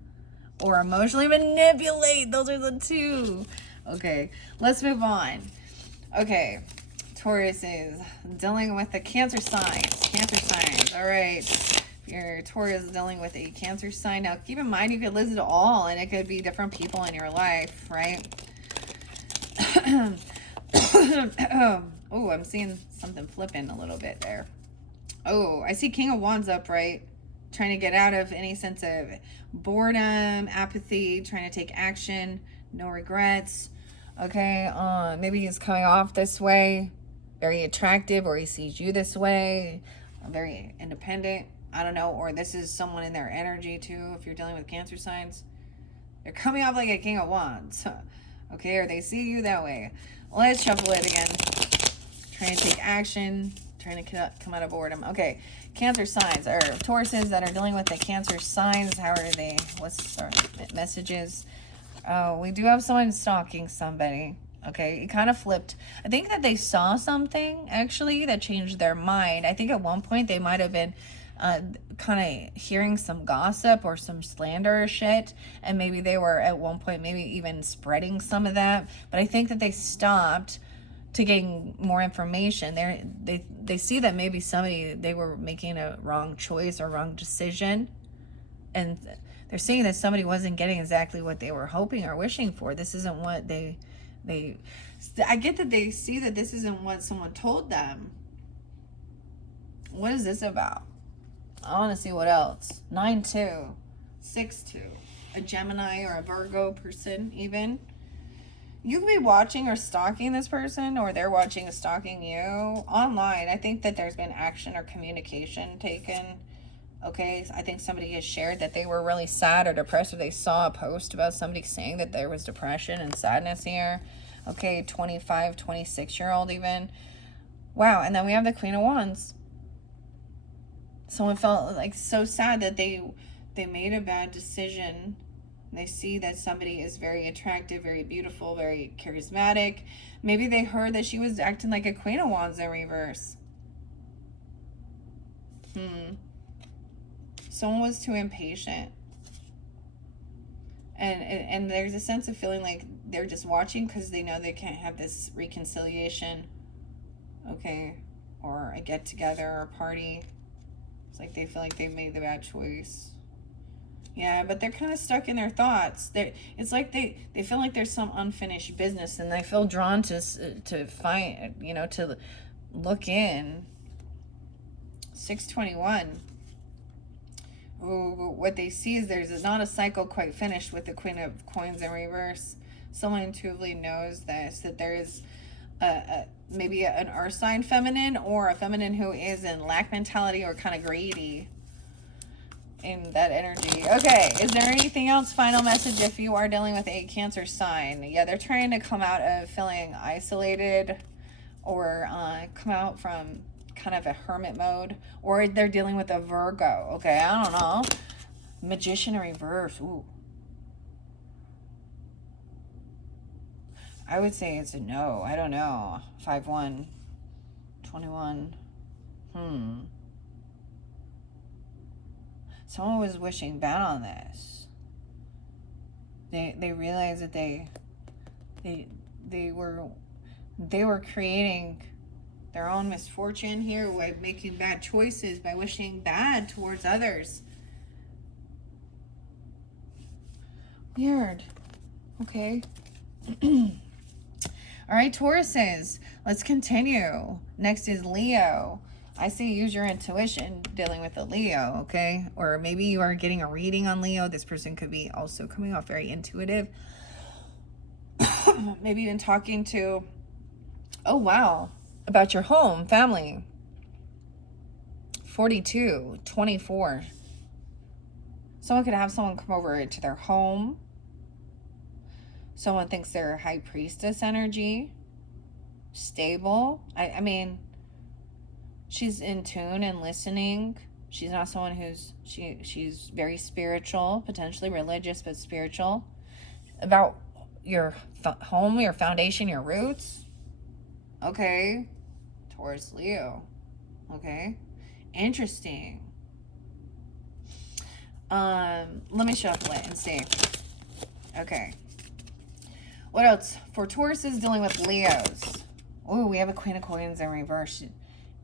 or emotionally manipulate. Those are the two. Okay, let's move on. Okay, Taurus is dealing with the Cancer signs. Cancer signs. All right. Your Taurus is dealing with a Cancer sign. Now, keep in mind, you could lose it all, and it could be different people in your life, right? Oh, I'm seeing something flipping a little bit there. Oh, I see King of Wands upright, trying to get out of any sense of boredom, apathy, trying to take action, no regrets. Okay, maybe he's coming off this way, very attractive, or he sees you this way, very independent. I don't know, or this is someone in their energy too, if you're dealing with Cancer signs. They're coming off like a King of Wands. Okay, or they see you that way. Let's shuffle it again. Trying to take action, trying to come out of boredom. Okay, Cancer signs, or Tauruses that are dealing with the Cancer signs. How are they? What's our messages? Oh, we do have someone stalking somebody. Okay, it kind of flipped. I think that they saw something, actually, that changed their mind. I think at one point they might have been kind of hearing some gossip or some slander or shit, and maybe they were at one point maybe even spreading some of that. But I think that they stopped to gain more information. They see that maybe they were making a wrong choice or wrong decision, and they're seeing that somebody wasn't getting exactly what they were hoping or wishing for. This isn't what I get that they see that this isn't what someone told them. What is this about? I want to see what else. 9-2, 6-2, a Gemini or a Virgo person even. You could be watching or stalking this person, or they're watching and stalking you online. I think that there's been action or communication taken. Okay, I think somebody has shared that they were really sad or depressed, or they saw a post about somebody saying that there was depression and sadness here. Okay, 25, 26-year-old even. Wow, and then we have the Queen of Wands. Someone felt like so sad that they made a bad decision. They see that somebody is very attractive, very beautiful, very charismatic. Maybe they heard that she was acting like a Queen of Wands in reverse. Someone was too impatient. And there's a sense of feeling like they're just watching because they know they can't have this reconciliation. Okay, or a get together or a party. It's like they feel like they made the bad choice. Yeah, but they're kind of stuck in their thoughts. It's like they feel like there's some unfinished business, and they feel drawn to find, to look in. 621. Ooh, what they see is there's not a cycle quite finished with the Queen of Coins in reverse. Someone intuitively knows this, that there is maybe an earth sign feminine, or a feminine who is in lack mentality or kind of greedy in that energy. Okay, is there anything else? Final message if you are dealing with a Cancer sign. Yeah, they're trying to come out of feeling isolated, or come out from kind of a hermit mode, or they're dealing with a Virgo. Okay, I don't know. Magician in reverse. Ooh. I would say it's a no. I don't know. 5-1. 21. Someone was wishing bad on this. They realized that they were creating their own misfortune here by making bad choices, by wishing bad towards others. Weird. Okay. All right, Tauruses, let's continue. Next is Leo. I say use your intuition dealing with a Leo, okay? Or maybe you are getting a reading on Leo. This person could be also coming off very intuitive. Maybe even talking to Oh, wow. About your home, family. 42, 24. Someone could have someone come over to their home. Someone thinks they're high priestess energy. Stable. I mean, she's in tune and listening. She's not someone who's, she's very spiritual, potentially religious, but spiritual. About your home, your foundation, your roots. Okay. Taurus, Leo. Okay. Interesting. Let me shuffle it and see. Okay. What else? For Tauruses dealing with Leos. Oh, we have a Queen of Coins in reverse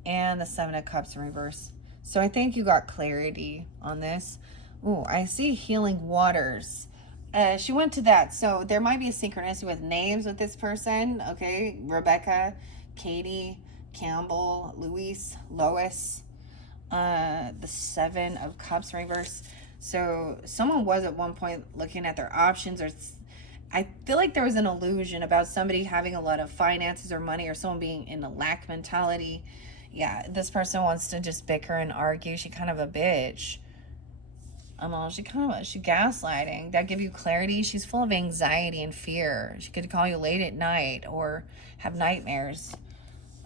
and the Seven of Cups in reverse. So I think you got clarity on this. Oh, I see healing waters. She went to that. So there might be a synchronicity with names with this person. Okay. Rebecca, Katie, Campbell, Luis, Lois. The Seven of Cups in reverse. So someone was at one point looking at their options, or I feel like there was an illusion about somebody having a lot of finances or money, or someone being in a lack mentality. Yeah, this person wants to just bicker and argue. She kind of a bitch. She gaslighting. That give you clarity. She's full of anxiety and fear. She could call you late at night or have nightmares.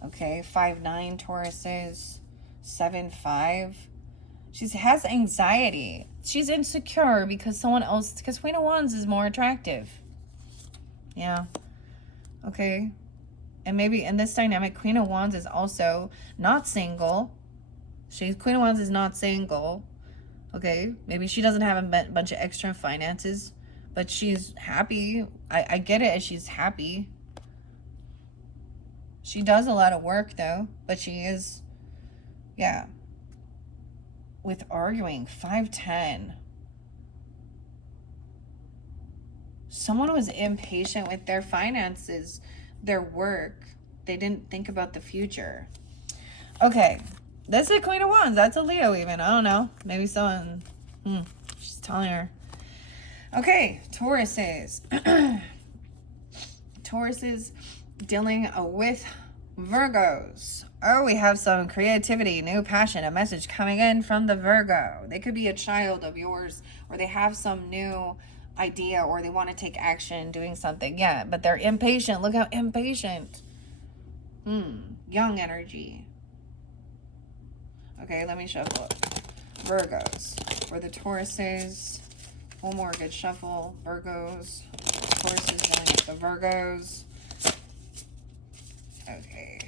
Okay, 5-9 Tauruses, 7-5. She has anxiety. She's insecure because because Queen of Wands is more attractive. Yeah. Okay. And maybe in this dynamic, Queen of Wands is also not single. Queen of Wands is not single. Okay. Maybe she doesn't have a bunch of extra finances, but she's happy. I get it as she's happy. She does a lot of work though, but she is, yeah. With arguing, 5-10. Someone was impatient with their finances, their work. They didn't think about the future. Okay, that's a Queen of Wands. That's a Leo even. I don't know. Maybe someone, she's telling her. Okay, Tauruses. Tauruses dealing with Virgos. Oh, we have some creativity, new passion, a message coming in from the Virgo. They could be a child of yours, or they have some new idea, or they want to take action doing something. Yeah, but they're impatient. Look how impatient. Young energy. Okay, let me shuffle it. Virgos. For the Tauruses. One more good shuffle. Virgos. Tauruses dealing with the Virgos. Okay.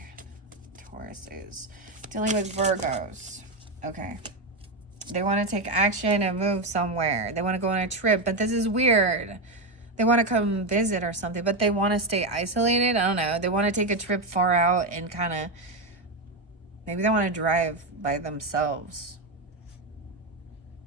Tauruses dealing with Virgos. Okay. They want to take action and move somewhere. They want to go on a trip, but this is weird. They want to come visit or something, but they want to stay isolated. I don't know. They want to take a trip far out and kind of, maybe they want to drive by themselves.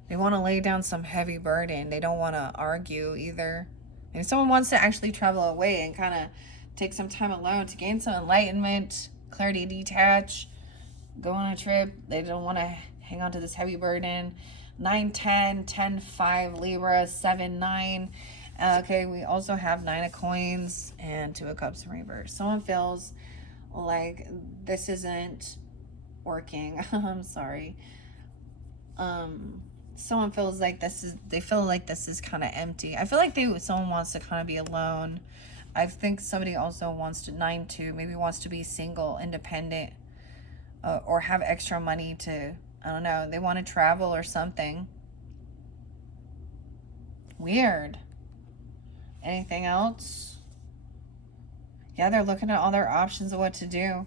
They want to lay down some heavy burden. They don't want to argue either. Maybe someone wants to actually travel away and kind of take some time alone to gain some enlightenment, clarity, detach, go on a trip. They don't want to hang on to this heavy burden. 9-10, 10-5 Libra, 7-9. Okay, we also have 9 of Coins and 2 of Cups in reverse. Someone feels like this isn't working. I'm sorry. Someone feels like they feel like this is kind of empty. I feel like someone wants to kind of be alone. I think somebody also wants to 9-2, maybe wants to be single, independent, or have extra money to, I don't know, they want to travel or something. Weird. Anything else? Yeah, they're looking at all their options of what to do.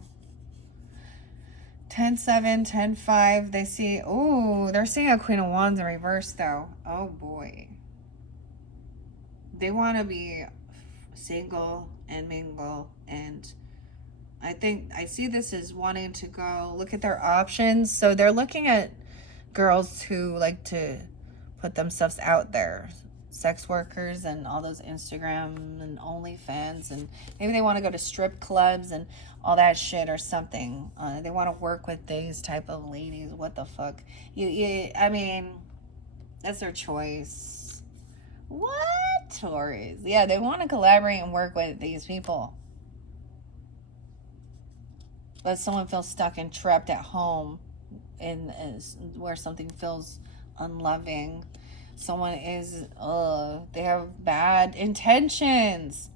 10-7, 10-5. They see, ooh, they're seeing a Queen of Wands in reverse though. Oh boy. They want to be single and mingle, and I see this as wanting to go look at their options. So they're looking at girls who like to put themselves out there, sex workers and all those Instagram and OnlyFans, and maybe they want to go to strip clubs and all that shit or something. They want to work with these type of ladies. What the fuck? I mean, that's their choice. What? Taurus? Yeah, they want to collaborate and work with these people. But someone feels stuck and trapped at home in where something feels unloving. Someone is, they have bad intentions.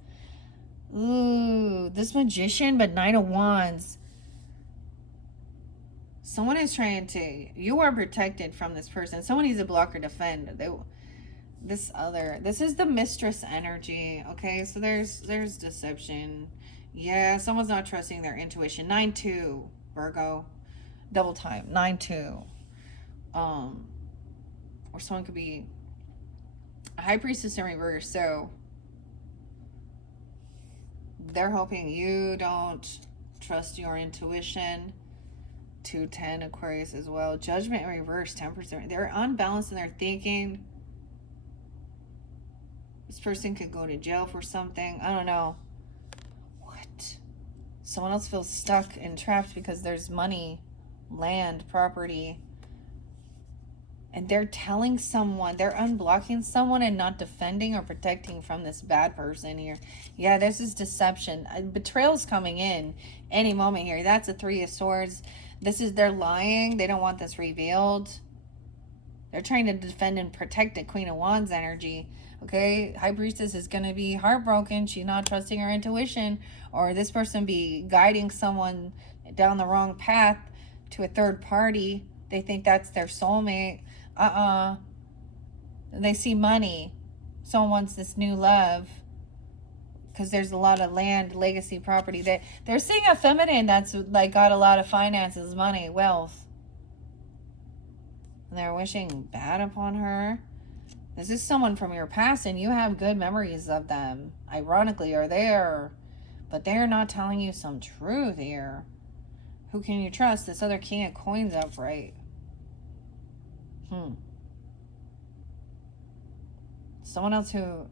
Ooh, this Magician, but Knight of Wands. Someone is trying to, you are protected from this person. Someone needs to block or defend. This is the Mistress energy. Okay, so there's deception. Yeah, someone's not trusting their intuition. 9-2, Virgo. Double time. 9-2. Or someone could be a High Priestess in reverse. So they're hoping you don't trust your intuition. 210 Aquarius as well. Judgment in reverse, 10%. They're unbalanced in their thinking. This person could go to jail for something. I don't know. What? Someone else feels stuck and trapped because there's money, land, property. And they're telling someone, they're unblocking someone and not defending or protecting from this bad person here. Yeah, this is deception. Betrayal's coming in any moment here. That's a 3 of Swords. They're lying. They don't want this revealed. They're trying to defend and protect the Queen of Wands energy. Okay, High Priestess is going to be heartbroken. She's not trusting her intuition. Or this person be guiding someone down the wrong path to a third party. They think that's their soulmate. They see money. Someone wants this new love. Because there's a lot of land, legacy, property. They're seeing a feminine that's like got a lot of finances, money, wealth. And they're wishing bad upon her. This is someone from your past and you have good memories of them. Ironically, are there. But they're not telling you some truth here. Who can you trust? This other King of Coins upright. Someone else who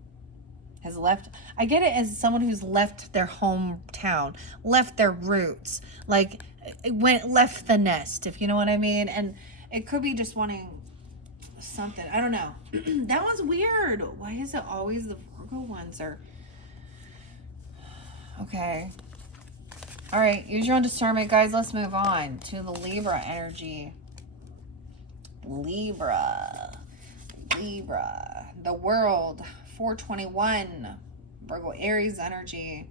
has left. I get it as someone who's left their hometown, left their roots, like left the nest, if you know what I mean. And it could be just wanting something. I don't know. That one's weird. Why is it always the Virgo ones are? Okay. All right. Use your own discernment, guys. Let's move on to the Libra energy. Libra. The World. 421. Virgo, Aries energy.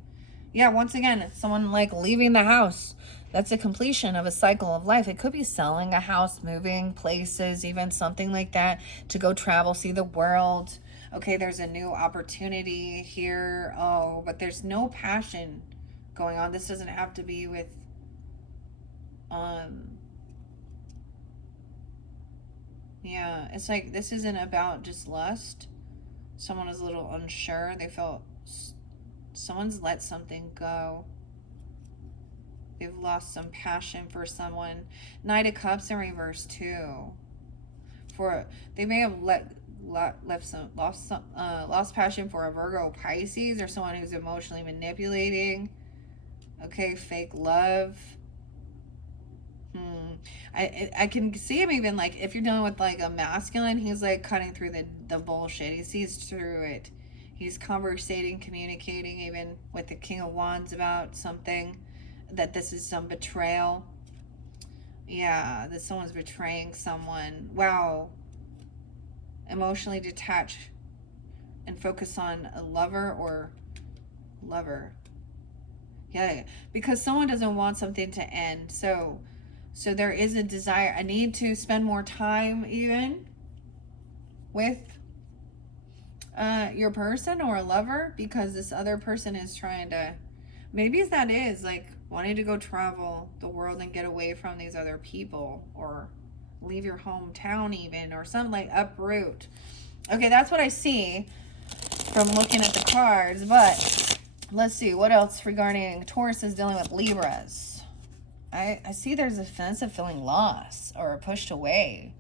Yeah, once again, someone like leaving the house. That's a completion of a cycle of life. It could be selling a house, moving places, even something like that, to go travel, see the world. Okay, there's a new opportunity here. Oh, but there's no passion going on. This doesn't have to be with yeah, it's like this isn't about just lust. Someone is a little unsure. They felt someone's let something go. They've lost some passion for someone. Knight of Cups in reverse too. They may have lost passion for a Virgo, Pisces, or someone who's emotionally manipulating. Okay, fake love. I can see him even like if you're dealing with like a masculine, he's like cutting through the bullshit. He sees through it. He's conversating, communicating even with the King of Wands about something, that this is some betrayal. Yeah, that someone's betraying someone. Wow. Emotionally detach and focus on a lover or lover. Yeah, because someone doesn't want something to end. So there is a desire, a need to spend more time even with your person or a lover, because this other person is trying to, maybe that is like wanting to go travel the world and get away from these other people, or leave your hometown even, or something, like uproot. Okay, that's what I see from looking at the cards. But let's see what else regarding Taurus is dealing with Libras. I see there's a sense of feeling lost or pushed away.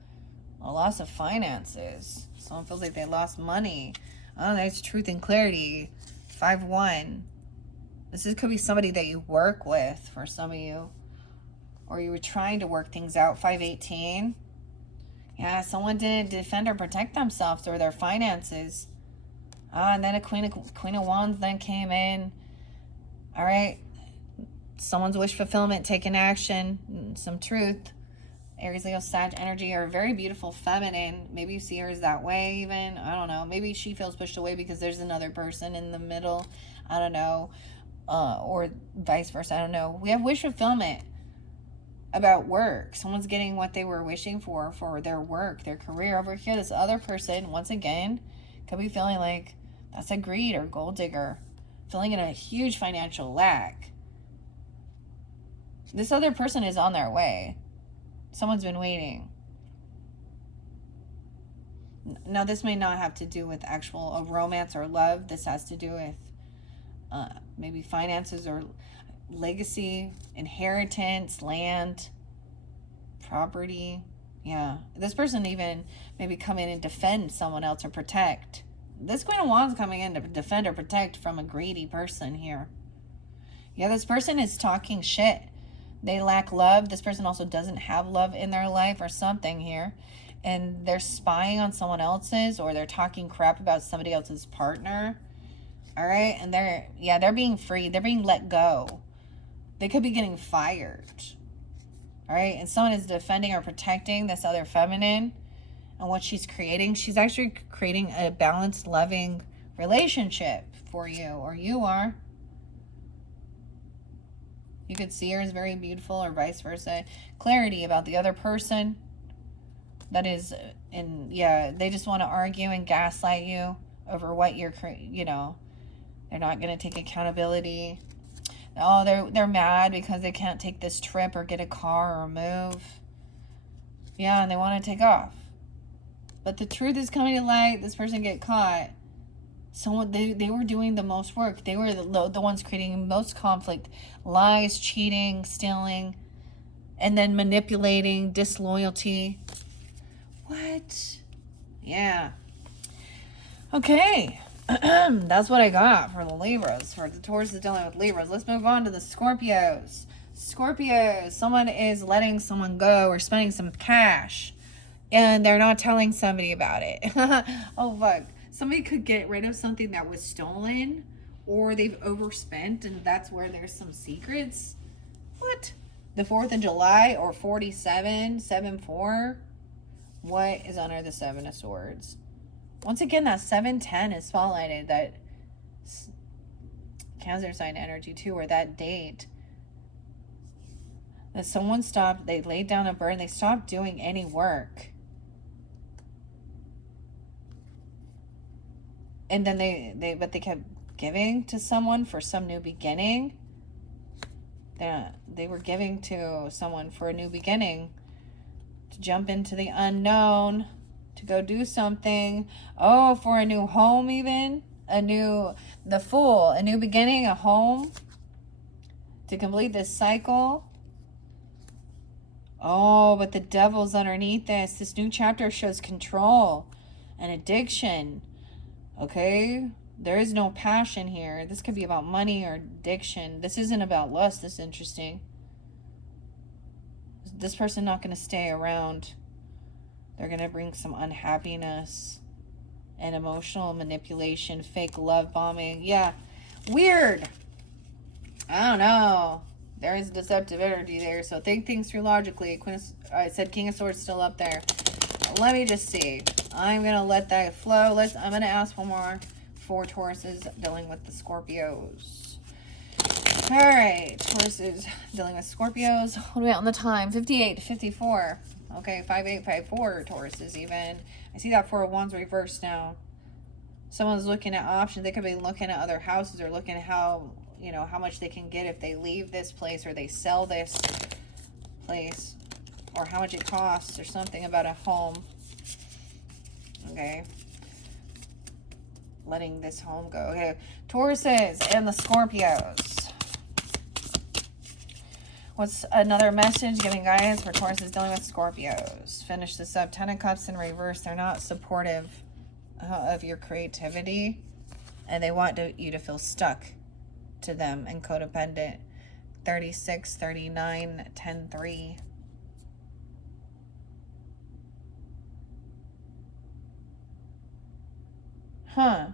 A loss of finances. Someone feels like they lost money. Oh, that's truth and clarity. 5-1. Could be somebody that you work with for some of you. Or you were trying to work things out. 5-18. Yeah, someone didn't defend or protect themselves or their finances. And then a Queen of Wands then came in. All right. someone's wish fulfillment, taking action, some truth. Aries, Leo, Sag energy are very beautiful, feminine. Maybe you see her as that way even. I don't know. Maybe she feels pushed away because there's another person in the middle. I don't know. Or vice versa. I don't know. We have wish fulfillment about work. Someone's getting what they were wishing for their work, their career. Over here, this other person, once again, could be feeling like that's a greed or gold digger. Feeling in a huge financial lack. This other person is on their way. Someone's been waiting. Now, this may not have to do with actual romance or love. This has to do with maybe finances or legacy, inheritance, land, property. Yeah. This person even maybe come in and defend someone else or protect. This Queen of Wands coming in to defend or protect from a greedy person here. Yeah, this person is talking shit. They lack love. This person also doesn't have love in their life or something here. And they're spying on someone else's, or they're talking crap about somebody else's partner. All right? And they're being freed. They're being let go. They could be getting fired. All right? And someone is defending or protecting this other feminine and what she's creating. She's actually creating a balanced, loving relationship for you, or you are. You could see her as very beautiful, or vice versa. Clarity about the other person. That is, they just want to argue and gaslight you over what you're, they're not going to take accountability. Oh, they're mad because they can't take this trip or get a car or move. Yeah, and they want to take off. But the truth is coming to light. This person get caught. They were doing the most work. They were the ones creating most conflict. Lies, cheating, stealing, and then manipulating, disloyalty. What? Yeah. Okay. That's what I got for the Libras. For the Taurus is dealing with Libras. Let's move on to the Scorpios. Scorpios. Someone is letting someone go or spending some cash. And they're not telling somebody about it. Oh, fuck. Somebody could get rid of something that was stolen, or they've overspent, and that's where there's some secrets. What? The 4th of July, or 47, 7-4? What is under the 7 of Swords? Once again, that 7-10 is spotlighted. That Cancer sign energy, too, or that date. That someone stopped, they laid down a burden, they stopped doing any work. And then they kept giving to someone for some new beginning. They were giving to someone for a new beginning. To jump into the unknown. To go do something. Oh, for a new home even. The Fool. A new beginning, a home. To complete this cycle. Oh, but the devil's underneath this. This new chapter shows control and addiction. Okay, there is no passion here. This could be about money or addiction. This isn't about lust. This is interesting. This person not going to stay around. They're going to bring some unhappiness and emotional manipulation, fake love bombing. Yeah, weird. I don't know. There is deceptive energy there, so think things through logically. I said King of Swords still up there. Let me just see. I'm going to let that flow. I'm going to ask one more for Tauruses dealing with the Scorpios. All right. Tauruses dealing with Scorpios. What are we at on the time? 58 to 54. Okay, 5854 Tauruses even. I see that 4 of Wands reversed now. Someone's looking at options. They could be looking at other houses or looking at how much they can get if they leave this place or they sell this place. Or how much it costs, or something about a home. Okay. Letting this home go. Okay. Tauruses and the Scorpios. What's another message giving guidance for Tauruses dealing with Scorpios? Finish this up. 10 of Cups in reverse. They're not supportive of your creativity. And they want you to feel stuck to them and codependent. 36, 39, 10, 3. Huh.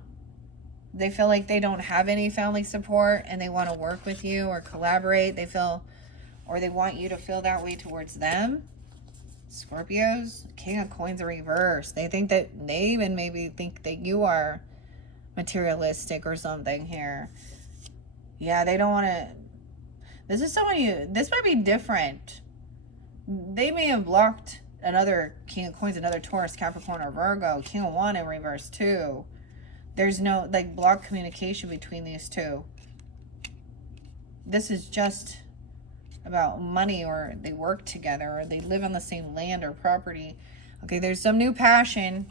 They feel like they don't have any family support and they want to work with you or collaborate. They feel, or they want you to feel that way towards them. Scorpios, King of Coins in reverse. They think that, they even maybe think that you are materialistic or something here. Yeah, they don't want to. This is someone this might be different. They may have blocked another King of Coins, another Taurus, Capricorn, or Virgo. King of Wands in reverse too. There's no, like, block communication between these two. This is just about money, or they work together, or they live on the same land or property. Okay, there's some new passion,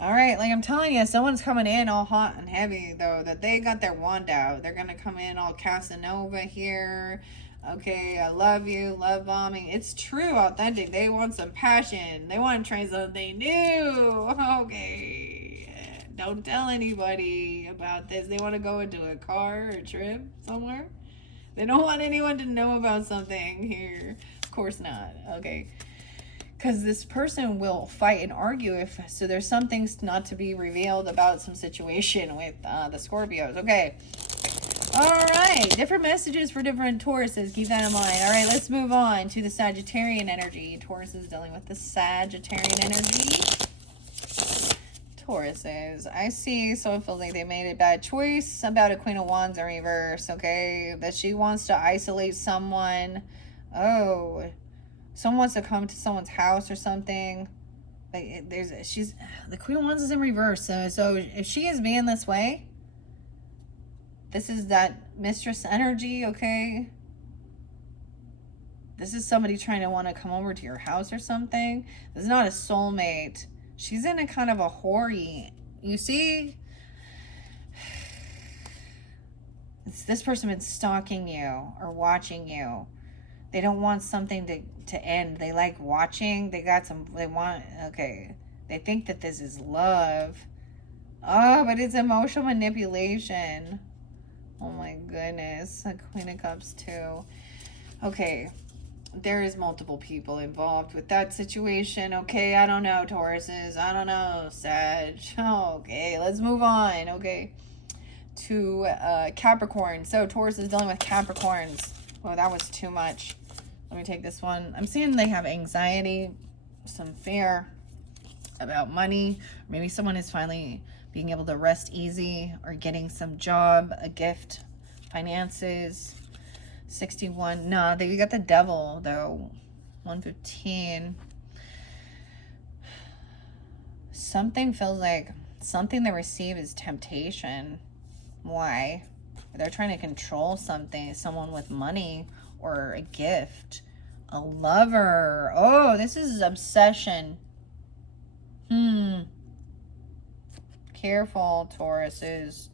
all right, like I'm telling you, someone's coming in all hot and heavy, though, that they got their wand out. They're gonna come in all Casanova here. Okay, I love you, love bombing. It's true, authentic. They want some passion. They want to try something new. Okay, don't tell anybody about this. They want to go into a car or a trip somewhere. They don't want anyone to know about something here. Of course not. Okay. Because this person will fight and argue if so. There's some things not to be revealed about some situation with the Scorpios. Okay. All right. Different messages for different Tauruses. Keep that in mind. All right. Let's move on to the Sagittarian energy. Taurus is dealing with the Sagittarian energy. Tauruses. I see someone feels like they made a bad choice about a Queen of Wands in reverse. Okay. That she wants to isolate someone. Oh. Someone wants to come to someone's house or something. Like, the Queen of Wands is in reverse. So if she is being this way, this is that mistress energy, okay? This is somebody trying to want to come over to your house or something. This is not a soulmate. She's in a kind of a hoary. You see? This person been stalking you or watching you. They don't want something to end. They like watching. They think that this is love. Oh, but it's emotional manipulation. Oh my goodness. The Queen of Cups too. Okay. There is multiple people involved with that situation. Okay, I don't know, Tauruses. I don't know, Sag. Okay, let's move on. Okay. To Capricorn. So Taurus is dealing with Capricorns. Oh, that was too much. Let me take this one. I'm seeing they have anxiety, some fear about money. Maybe someone is finally being able to rest easy or getting some job, a gift, finances. 61. No, they got the devil, though. 115. Something feels like something they receive is temptation. Why? They're trying to control someone with money or a gift. A lover. Oh, this is obsession. Careful, Tauruses.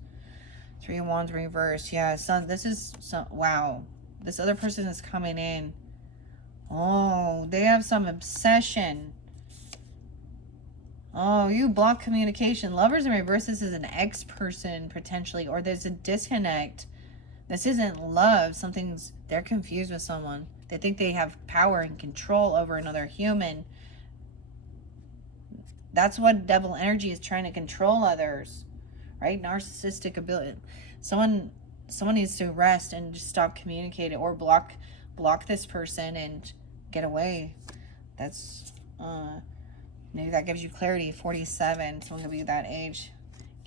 3 of Wands reversed. Yeah, wow. This other person is coming in. Oh, they have some obsession. Oh, you block communication. Lovers in reverse. This is an ex-person, potentially. Or there's a disconnect. This isn't love. They're confused with someone. They think they have power and control over another human. That's what devil energy is, trying to control others. Right? Narcissistic ability. Someone needs to rest and just stop communicating, or block this person and get away. That's maybe that gives you clarity. 47. Someone could be that age.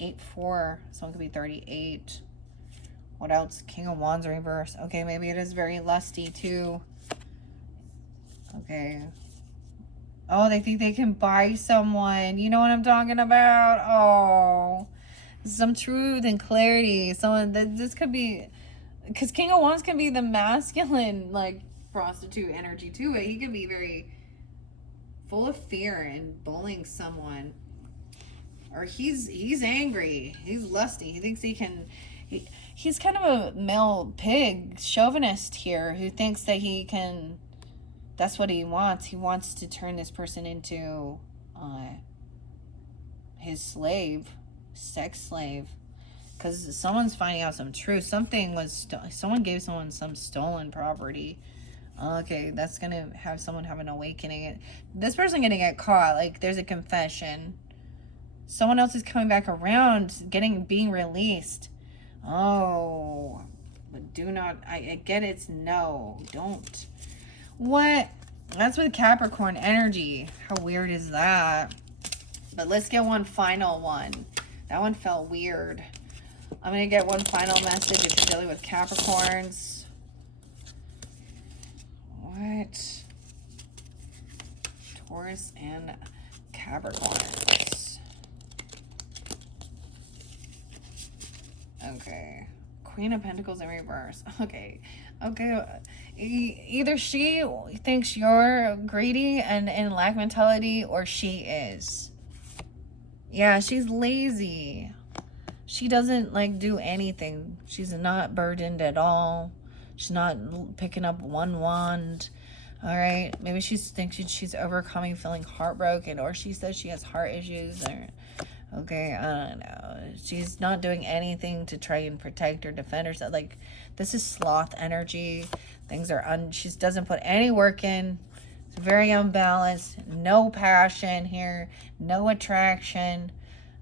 8-4. Someone could be 38. What else? King of Wands reverse. Okay, maybe it is very lusty too. Okay. Oh, they think they can buy someone. You know what I'm talking about? Oh. Some truth and clarity. This could be, because King of Wands can be the masculine, like, prostitute energy too. But he could be very full of fear and bullying someone. Or he's angry. He's lusty. He thinks he can. He's kind of a male pig, chauvinist here, who thinks that he can. That's what he wants. He wants to turn this person into his slave, sex slave, because someone's finding out some truth. Someone gave someone some stolen property. Okay, that's gonna have someone have an awakening. This person gonna get caught. Like, there's a confession. Someone else is coming back around, being released. Oh, but do not, I get it's no, don't. What? That's with Capricorn energy. How weird is that? But let's get one final one. That one felt weird. I'm going to get one final message if you're dealing with Capricorns. What? Taurus and Capricorns. Okay. Queen of Pentacles in reverse. Okay. Okay. Either she thinks you're greedy and in lack mentality, or she is. Yeah, she's lazy. She doesn't like do anything. She's not burdened at all. She's not picking up one wand. All right. Maybe she thinks she's overcoming feeling heartbroken, or she says she has heart issues, or okay, I don't know. She's not doing anything to try and protect or defend herself. Like, this is sloth energy. Things are she doesn't put any work in. It's very unbalanced. No passion here. No attraction.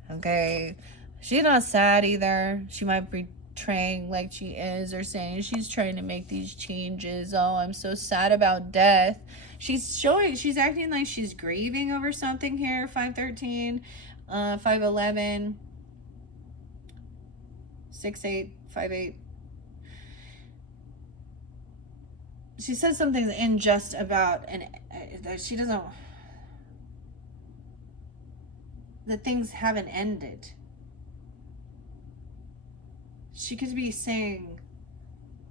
Okay. She's not sad either. She might be portraying like she is, or saying she's trying to make these changes. Oh, I'm so sad about death. She's acting like she's grieving over something here. 513, 511, 68, 58. She says something unjust about, and she doesn't, that things haven't ended. She could be saying,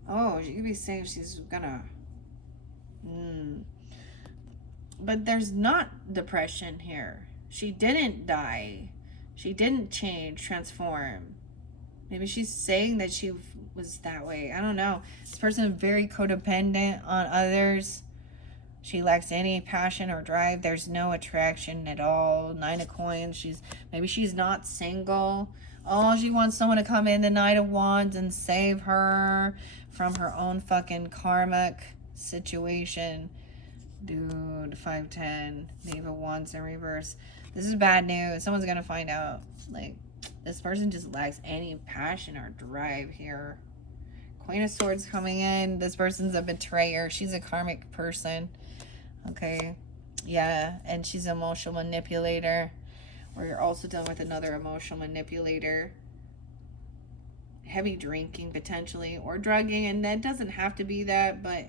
oh, she could be saying she's gonna, but there's not depression here. She didn't die. She didn't change, transform. Maybe she's saying that she was that way. I don't know. This person is very codependent on others. She lacks any passion or drive. There's no attraction at all. 9 of Coins. Maybe she's not single. Oh, she wants someone to come in, the Knight of Wands, and save her from her own fucking karmic situation. Dude, 510. Knave of Wands in reverse. This is bad news. Someone's gonna find out. Like, this person just lacks any passion or drive here. Queen of Swords coming in. This person's a betrayer. She's a karmic person. Okay. Yeah, and she's an emotional manipulator. Or you're also dealing with another emotional manipulator. Heavy drinking, potentially, or drugging. And that doesn't have to be that, but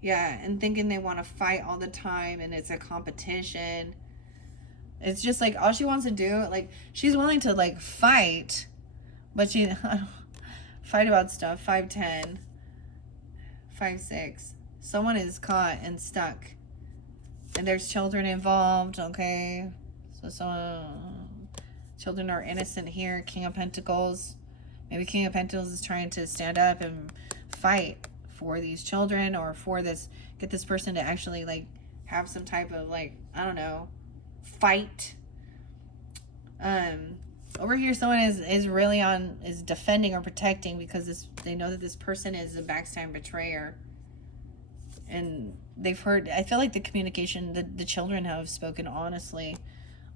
yeah, and thinking they want to fight all the time and it's a competition. It's just like all she wants to do, like, she's willing to like fight, but she fight about stuff. 510, 5-6. Someone is caught and stuck, and there's children involved. Okay, so some children are innocent here. King of Pentacles. Maybe King of Pentacles is trying to stand up and fight for these children, or for this, get this person to actually like have some type of like, I don't know, fight. Over here someone is really is defending or protecting, because they know that this person is a backstab betrayer, and they've heard, I feel like the communication, the children have spoken honestly,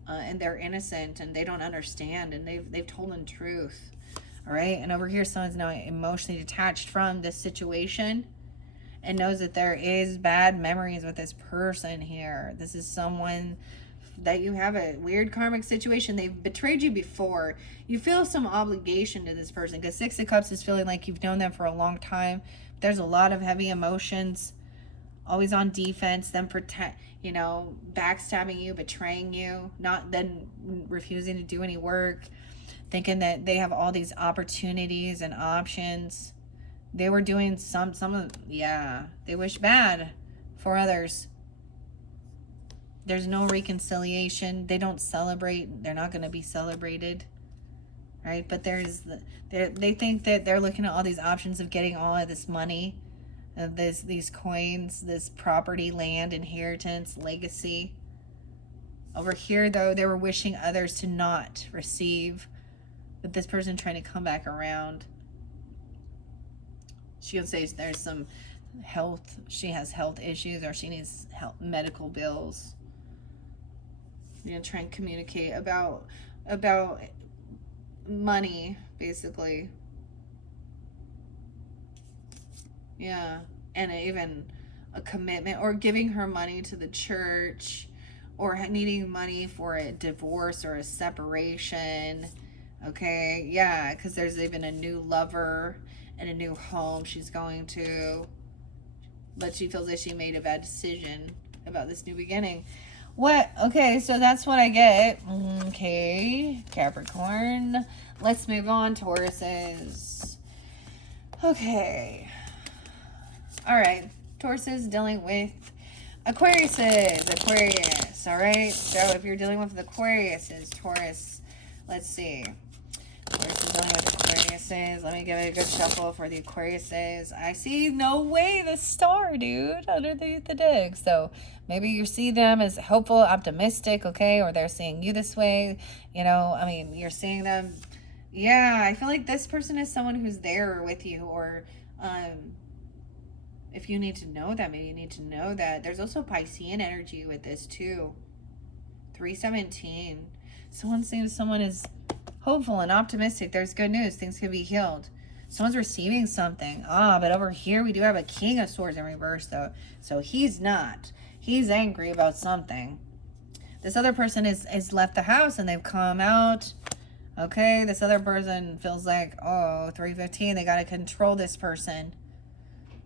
and they're innocent and they don't understand, and they've told them truth. All right, and over here someone's now emotionally detached from this situation and knows that there is bad memories with this person here. This is someone that you have a weird karmic situation. They've betrayed you before. You feel some obligation to this person, because 6 of Cups is feeling like you've known them for a long time. There's a lot of heavy emotions, always on defense, them backstabbing you, betraying you, not then refusing to do any work, thinking that they have all these opportunities and options. They were doing they wish bad for others. There's no reconciliation. They don't celebrate. They're not going to be celebrated, right? But they think that they're looking at all these options of getting all of this money, these coins, this property, land, inheritance, legacy. Over here, though, they were wishing others to not receive, but this person trying to come back around. She'll say there's some health. She has health issues, or she needs medical bills. You're going to try and communicate about about money, basically. Yeah. And even a commitment, or giving her money to the church, or needing money for a divorce or a separation. Okay. Yeah. Because there's even a new lover and a new home she's going to. But she feels like she made a bad decision about this new beginning. What? Okay, so that's what I get. Okay, Capricorn. Let's move on, Tauruses. Okay. All right, Tauruses dealing with Aquariuses. Aquarius, all right? So if you're dealing with the Aquariuses, Taurus, let's see. Taurus is dealing with Aquariuses. Let me give it a good shuffle for the Aquariuses. I see no way the star, dude, underneath the deck. So maybe you see them as hopeful, optimistic, okay? Or they're seeing you this way. You know, I mean, you're seeing them. Yeah, I feel like this person is someone who's there with you. Or if you need to know that, maybe you need to know that. There's also Piscean energy with this too. 317. Someone seems someone is hopeful and optimistic. There's good news. Things can be healed. Someone's receiving something. But over here we do have a King of Swords in reverse though. So he's not. He's angry about something. This other person is left the house and they've come out. Okay, this other person feels like, 315, they got to control this person.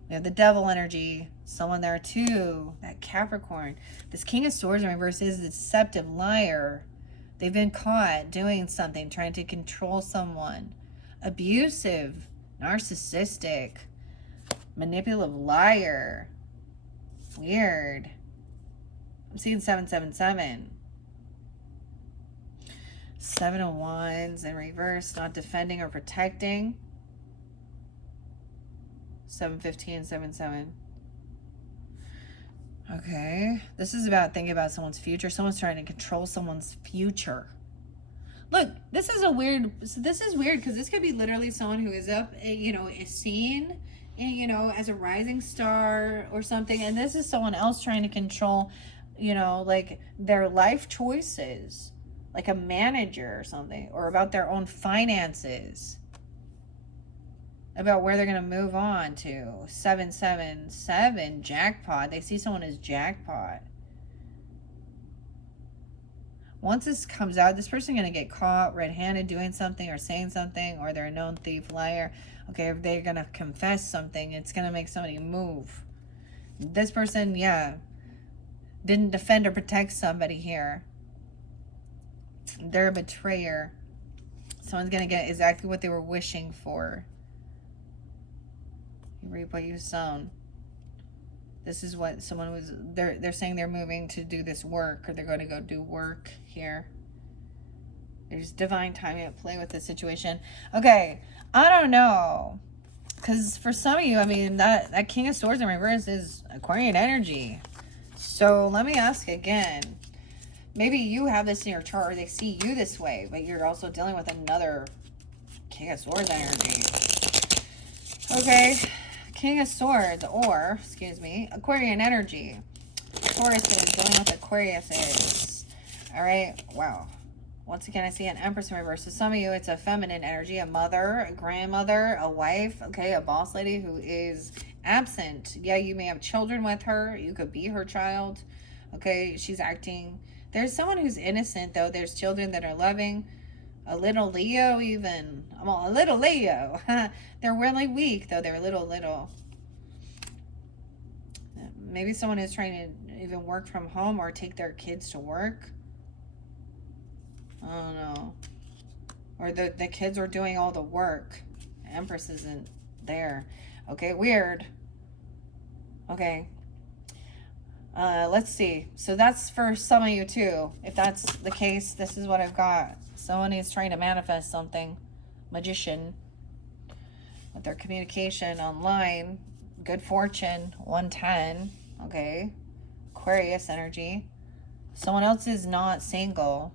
We have the devil energy. Someone there too. That Capricorn. This King of Swords in reverse is a deceptive liar. They've been caught doing something, trying to control someone. Abusive, narcissistic, manipulative liar. Weird. I'm seeing 777. 7 of Wands in reverse, not defending or protecting. 715, 77. Okay. This is about thinking about someone's future. Someone's trying to control someone's future. Look, this is weird because this could be literally someone who is up, is seen, as a rising star or something. And this is someone else trying to control, like their life choices, like a manager or something, or about their own finances, about where they're going to move on to. 777, jackpot. They see someone as jackpot. Once this comes out, this person going to get caught red-handed doing something or saying something, or they're a known thief, liar. Okay, if they're going to confess something, it's going to make somebody move. This person, didn't defend or protect somebody here. They're a betrayer. Someone's going to get exactly what they were wishing for. You reap what you sown. This is what someone was, they're saying they're moving to do this work, or they're going to go do work here. There's divine timing at play with this situation. Okay, I don't know. Because for some of you, I mean, that King of Swords in reverse is Aquarian energy. So let me ask again. Maybe you have this in your chart, or they see you this way, but you're also dealing with another King of Swords energy. Okay. King of Swords, or, Aquarian energy. Taurus is dealing with Aquarius. All right, wow. Once again, I see an Empress in reverse. So some of you, it's a feminine energy, a mother, a grandmother, a wife, okay, a boss lady who is absent. Yeah, you may have children with her. You could be her child. Okay, she's acting. There's someone who's innocent, though. There's children that are loving. A little Leo even. A little Leo. They're really weak, though. They're little. Maybe someone is trying to even work from home or take their kids to work. I don't know. Or the kids are doing all the work. Empress isn't there. Okay, weird. Okay. Let's see. So that's for some of you, too. If that's the case, this is what I've got. Someone is trying to manifest something. Magician. With their communication online. Good fortune. 110. Okay. Aquarius energy. Someone else is not single.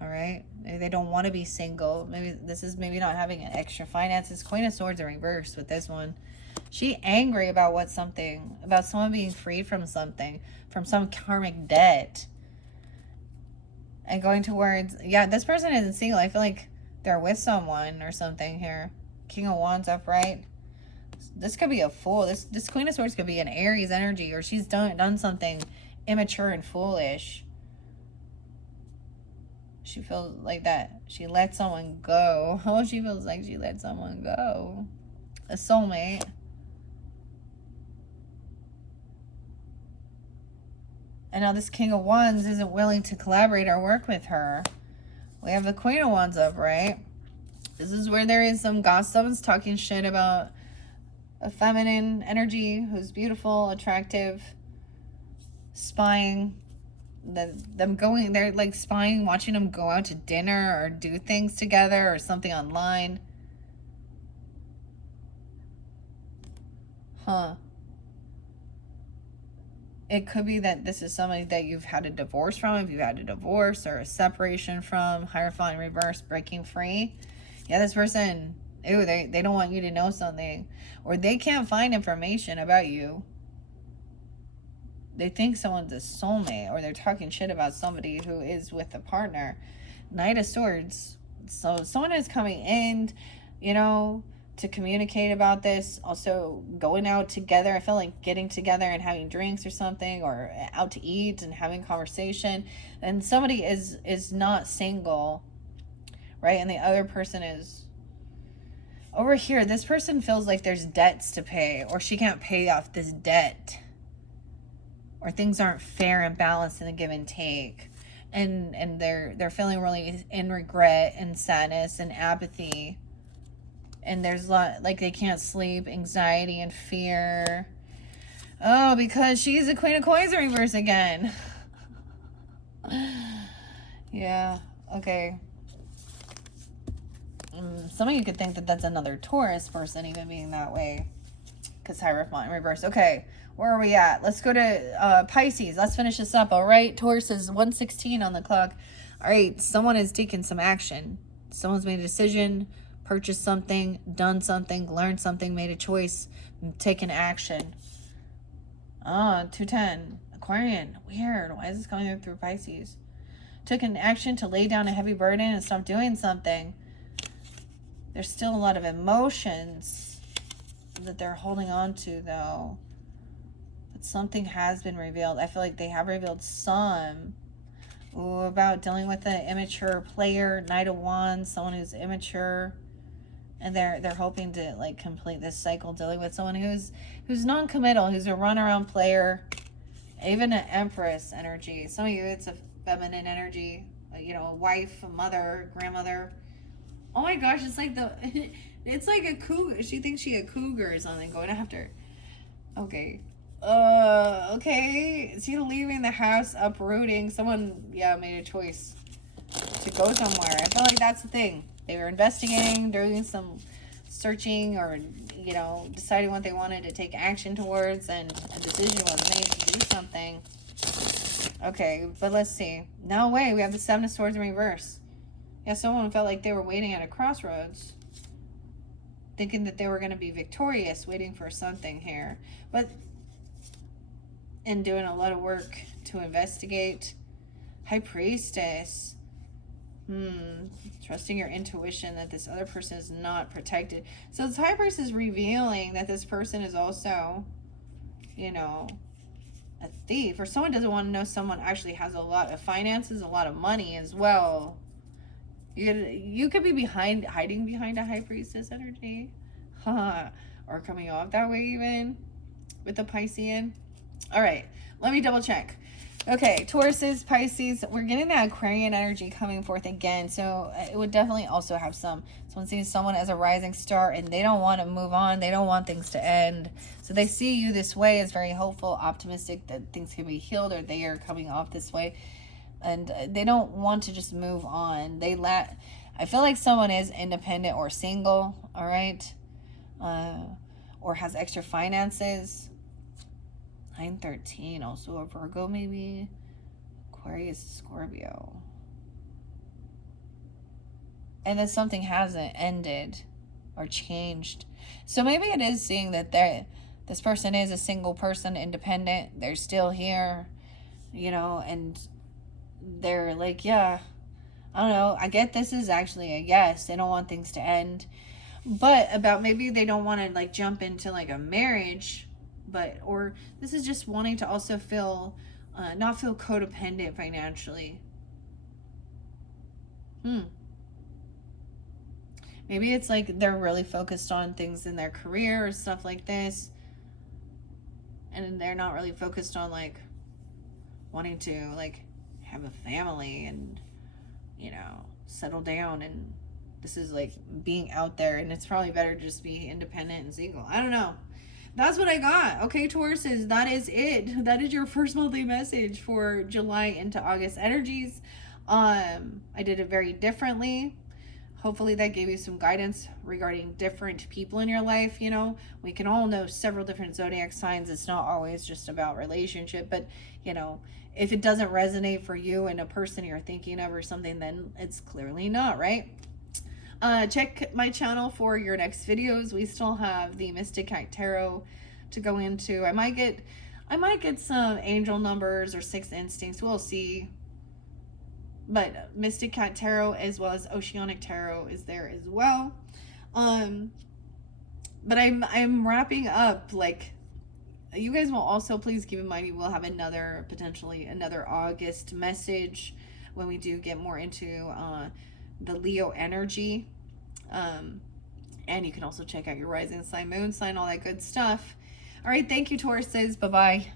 All right. Maybe they don't want to be single. Maybe this is not having an extra finances. Queen of Swords in reverse with this one. She angry about someone being freed from something, from some karmic debt. And going towards, yeah, this person isn't single. I feel like they're with someone or something here. King of Wands upright. This could be a fool. This Queen of Swords could be an Aries energy, or she's done something immature and foolish. She feels like that. She let someone go. Oh, she feels like she let someone go. A soulmate. And now this King of Wands isn't willing to collaborate or work with her. We have the Queen of Wands upright. This is where there is some gossip. Someone's talking shit about a feminine energy who's beautiful, attractive, spying. They're like spying, watching them go out to dinner or do things together or something online. Huh. It could be that this is somebody that you've had a divorce from, if you've had a divorce or a separation from, Hierophant in reverse, breaking free. Yeah, this person, ew, they don't want you to know something. Or they can't find information about you. They think someone's a soulmate, or they're talking shit about somebody who is with a partner. Knight of Swords. So someone is coming in, you know, to communicate about this. Also going out together. I feel like getting together and having drinks or something, or out to eat and having conversation. And somebody is not single, right? And the other person is over here. This person feels like there's debts to pay, or she can't pay off this debt, or things aren't fair and balanced in the give and take. And they're feeling really in regret and sadness and apathy. And there's a lot, like they can't sleep, anxiety and fear. Oh, because she's the Queen of Coins in reverse again. Yeah, okay. Some of you could think that that's another Taurus person even being that way. Because Hierophant in reverse. Okay, where are we at? Let's go to Pisces. Let's finish this up, all right? Taurus is 1:16 on the clock. All right, someone is taking some action. Someone's made a decision, purchased something, done something, learned something, made a choice, taken action. 210. Aquarian. Weird. Why is this coming through Pisces? Took an action to lay down a heavy burden and stop doing something. There's still a lot of emotions that they're holding on to, though. But something has been revealed. I feel like they have revealed some. Ooh, about dealing with an immature player, Knight of Wands, someone who's immature. And they're hoping to like complete this cycle, dealing with someone who's non-committal, who's a runaround player, even an Empress energy. Some of you, it's a feminine energy, you know, a wife, a mother, grandmother. Oh my gosh, it's like it's like a cougar. She thinks she a cougar or something going after. Okay. Okay. Is he leaving the house, uprooting? Someone, yeah, made a choice to go somewhere. I feel like that's the thing. They were investigating, doing some searching, or, you know, deciding what they wanted to take action towards, and a decision was made to do something. Okay, but let's see. No way, we have the Seven of Swords in reverse. Yeah, someone felt like they were waiting at a crossroads, thinking that they were going to be victorious, waiting for something here. But, and doing a lot of work to investigate. High Priestess. Trusting your intuition that this other person is not protected. So this High Priestess is revealing that this person is also, you know, a thief. Or someone doesn't want to know someone actually has a lot of finances, a lot of money as well. You could be hiding behind a High Priestess energy. Or coming off that way even with the Piscean. All right, let me double check. Okay, Tauruses, Pisces, we're getting that Aquarian energy coming forth again. So it would definitely also have someone sees someone as a rising star and they don't want to move on. They don't want things to end. So they see you this way as very hopeful, optimistic that things can be healed, or they are coming off this way. And they don't want to just move on. I feel like someone is independent or single, all right? Or has extra finances. 913, also a Virgo maybe. Aquarius, Scorpio. And then something hasn't ended or changed. So maybe it is seeing that this person is a single person, independent. They're still here, you know, and they're like, yeah, I don't know. I get this is actually a yes. They don't want things to end. But about maybe they don't want to like jump into like a marriage, but, or this is just wanting to also feel, not feel codependent financially. Maybe it's like they're really focused on things in their career or stuff like this. And they're not really focused on like wanting to like have a family and, you know, settle down. And this is like being out there, and it's probably better to just be independent and single. I don't know. That's what I got. Okay, Tauruses, that is it. That is your first monthly message for July into August energies. I did it very differently. Hopefully that gave you some guidance regarding different people in your life. You know, we can all know several different zodiac signs. It's not always just about relationship, but, you know, if it doesn't resonate for you and a person you're thinking of or something, then it's clearly not, right? Check my channel for your next videos. We still have the Mystic Cat Tarot to go into. I might get some angel numbers or sixth instincts. We'll see. But Mystic Cat Tarot as well as Oceanic Tarot is there as well. But I'm wrapping up. Like, you guys will also please keep in mind you will have potentially another August message when we do get more into the Leo energy. And you can also check out your rising sign, moon sign, all that good stuff. All right, thank you, Tauruses. Bye-bye.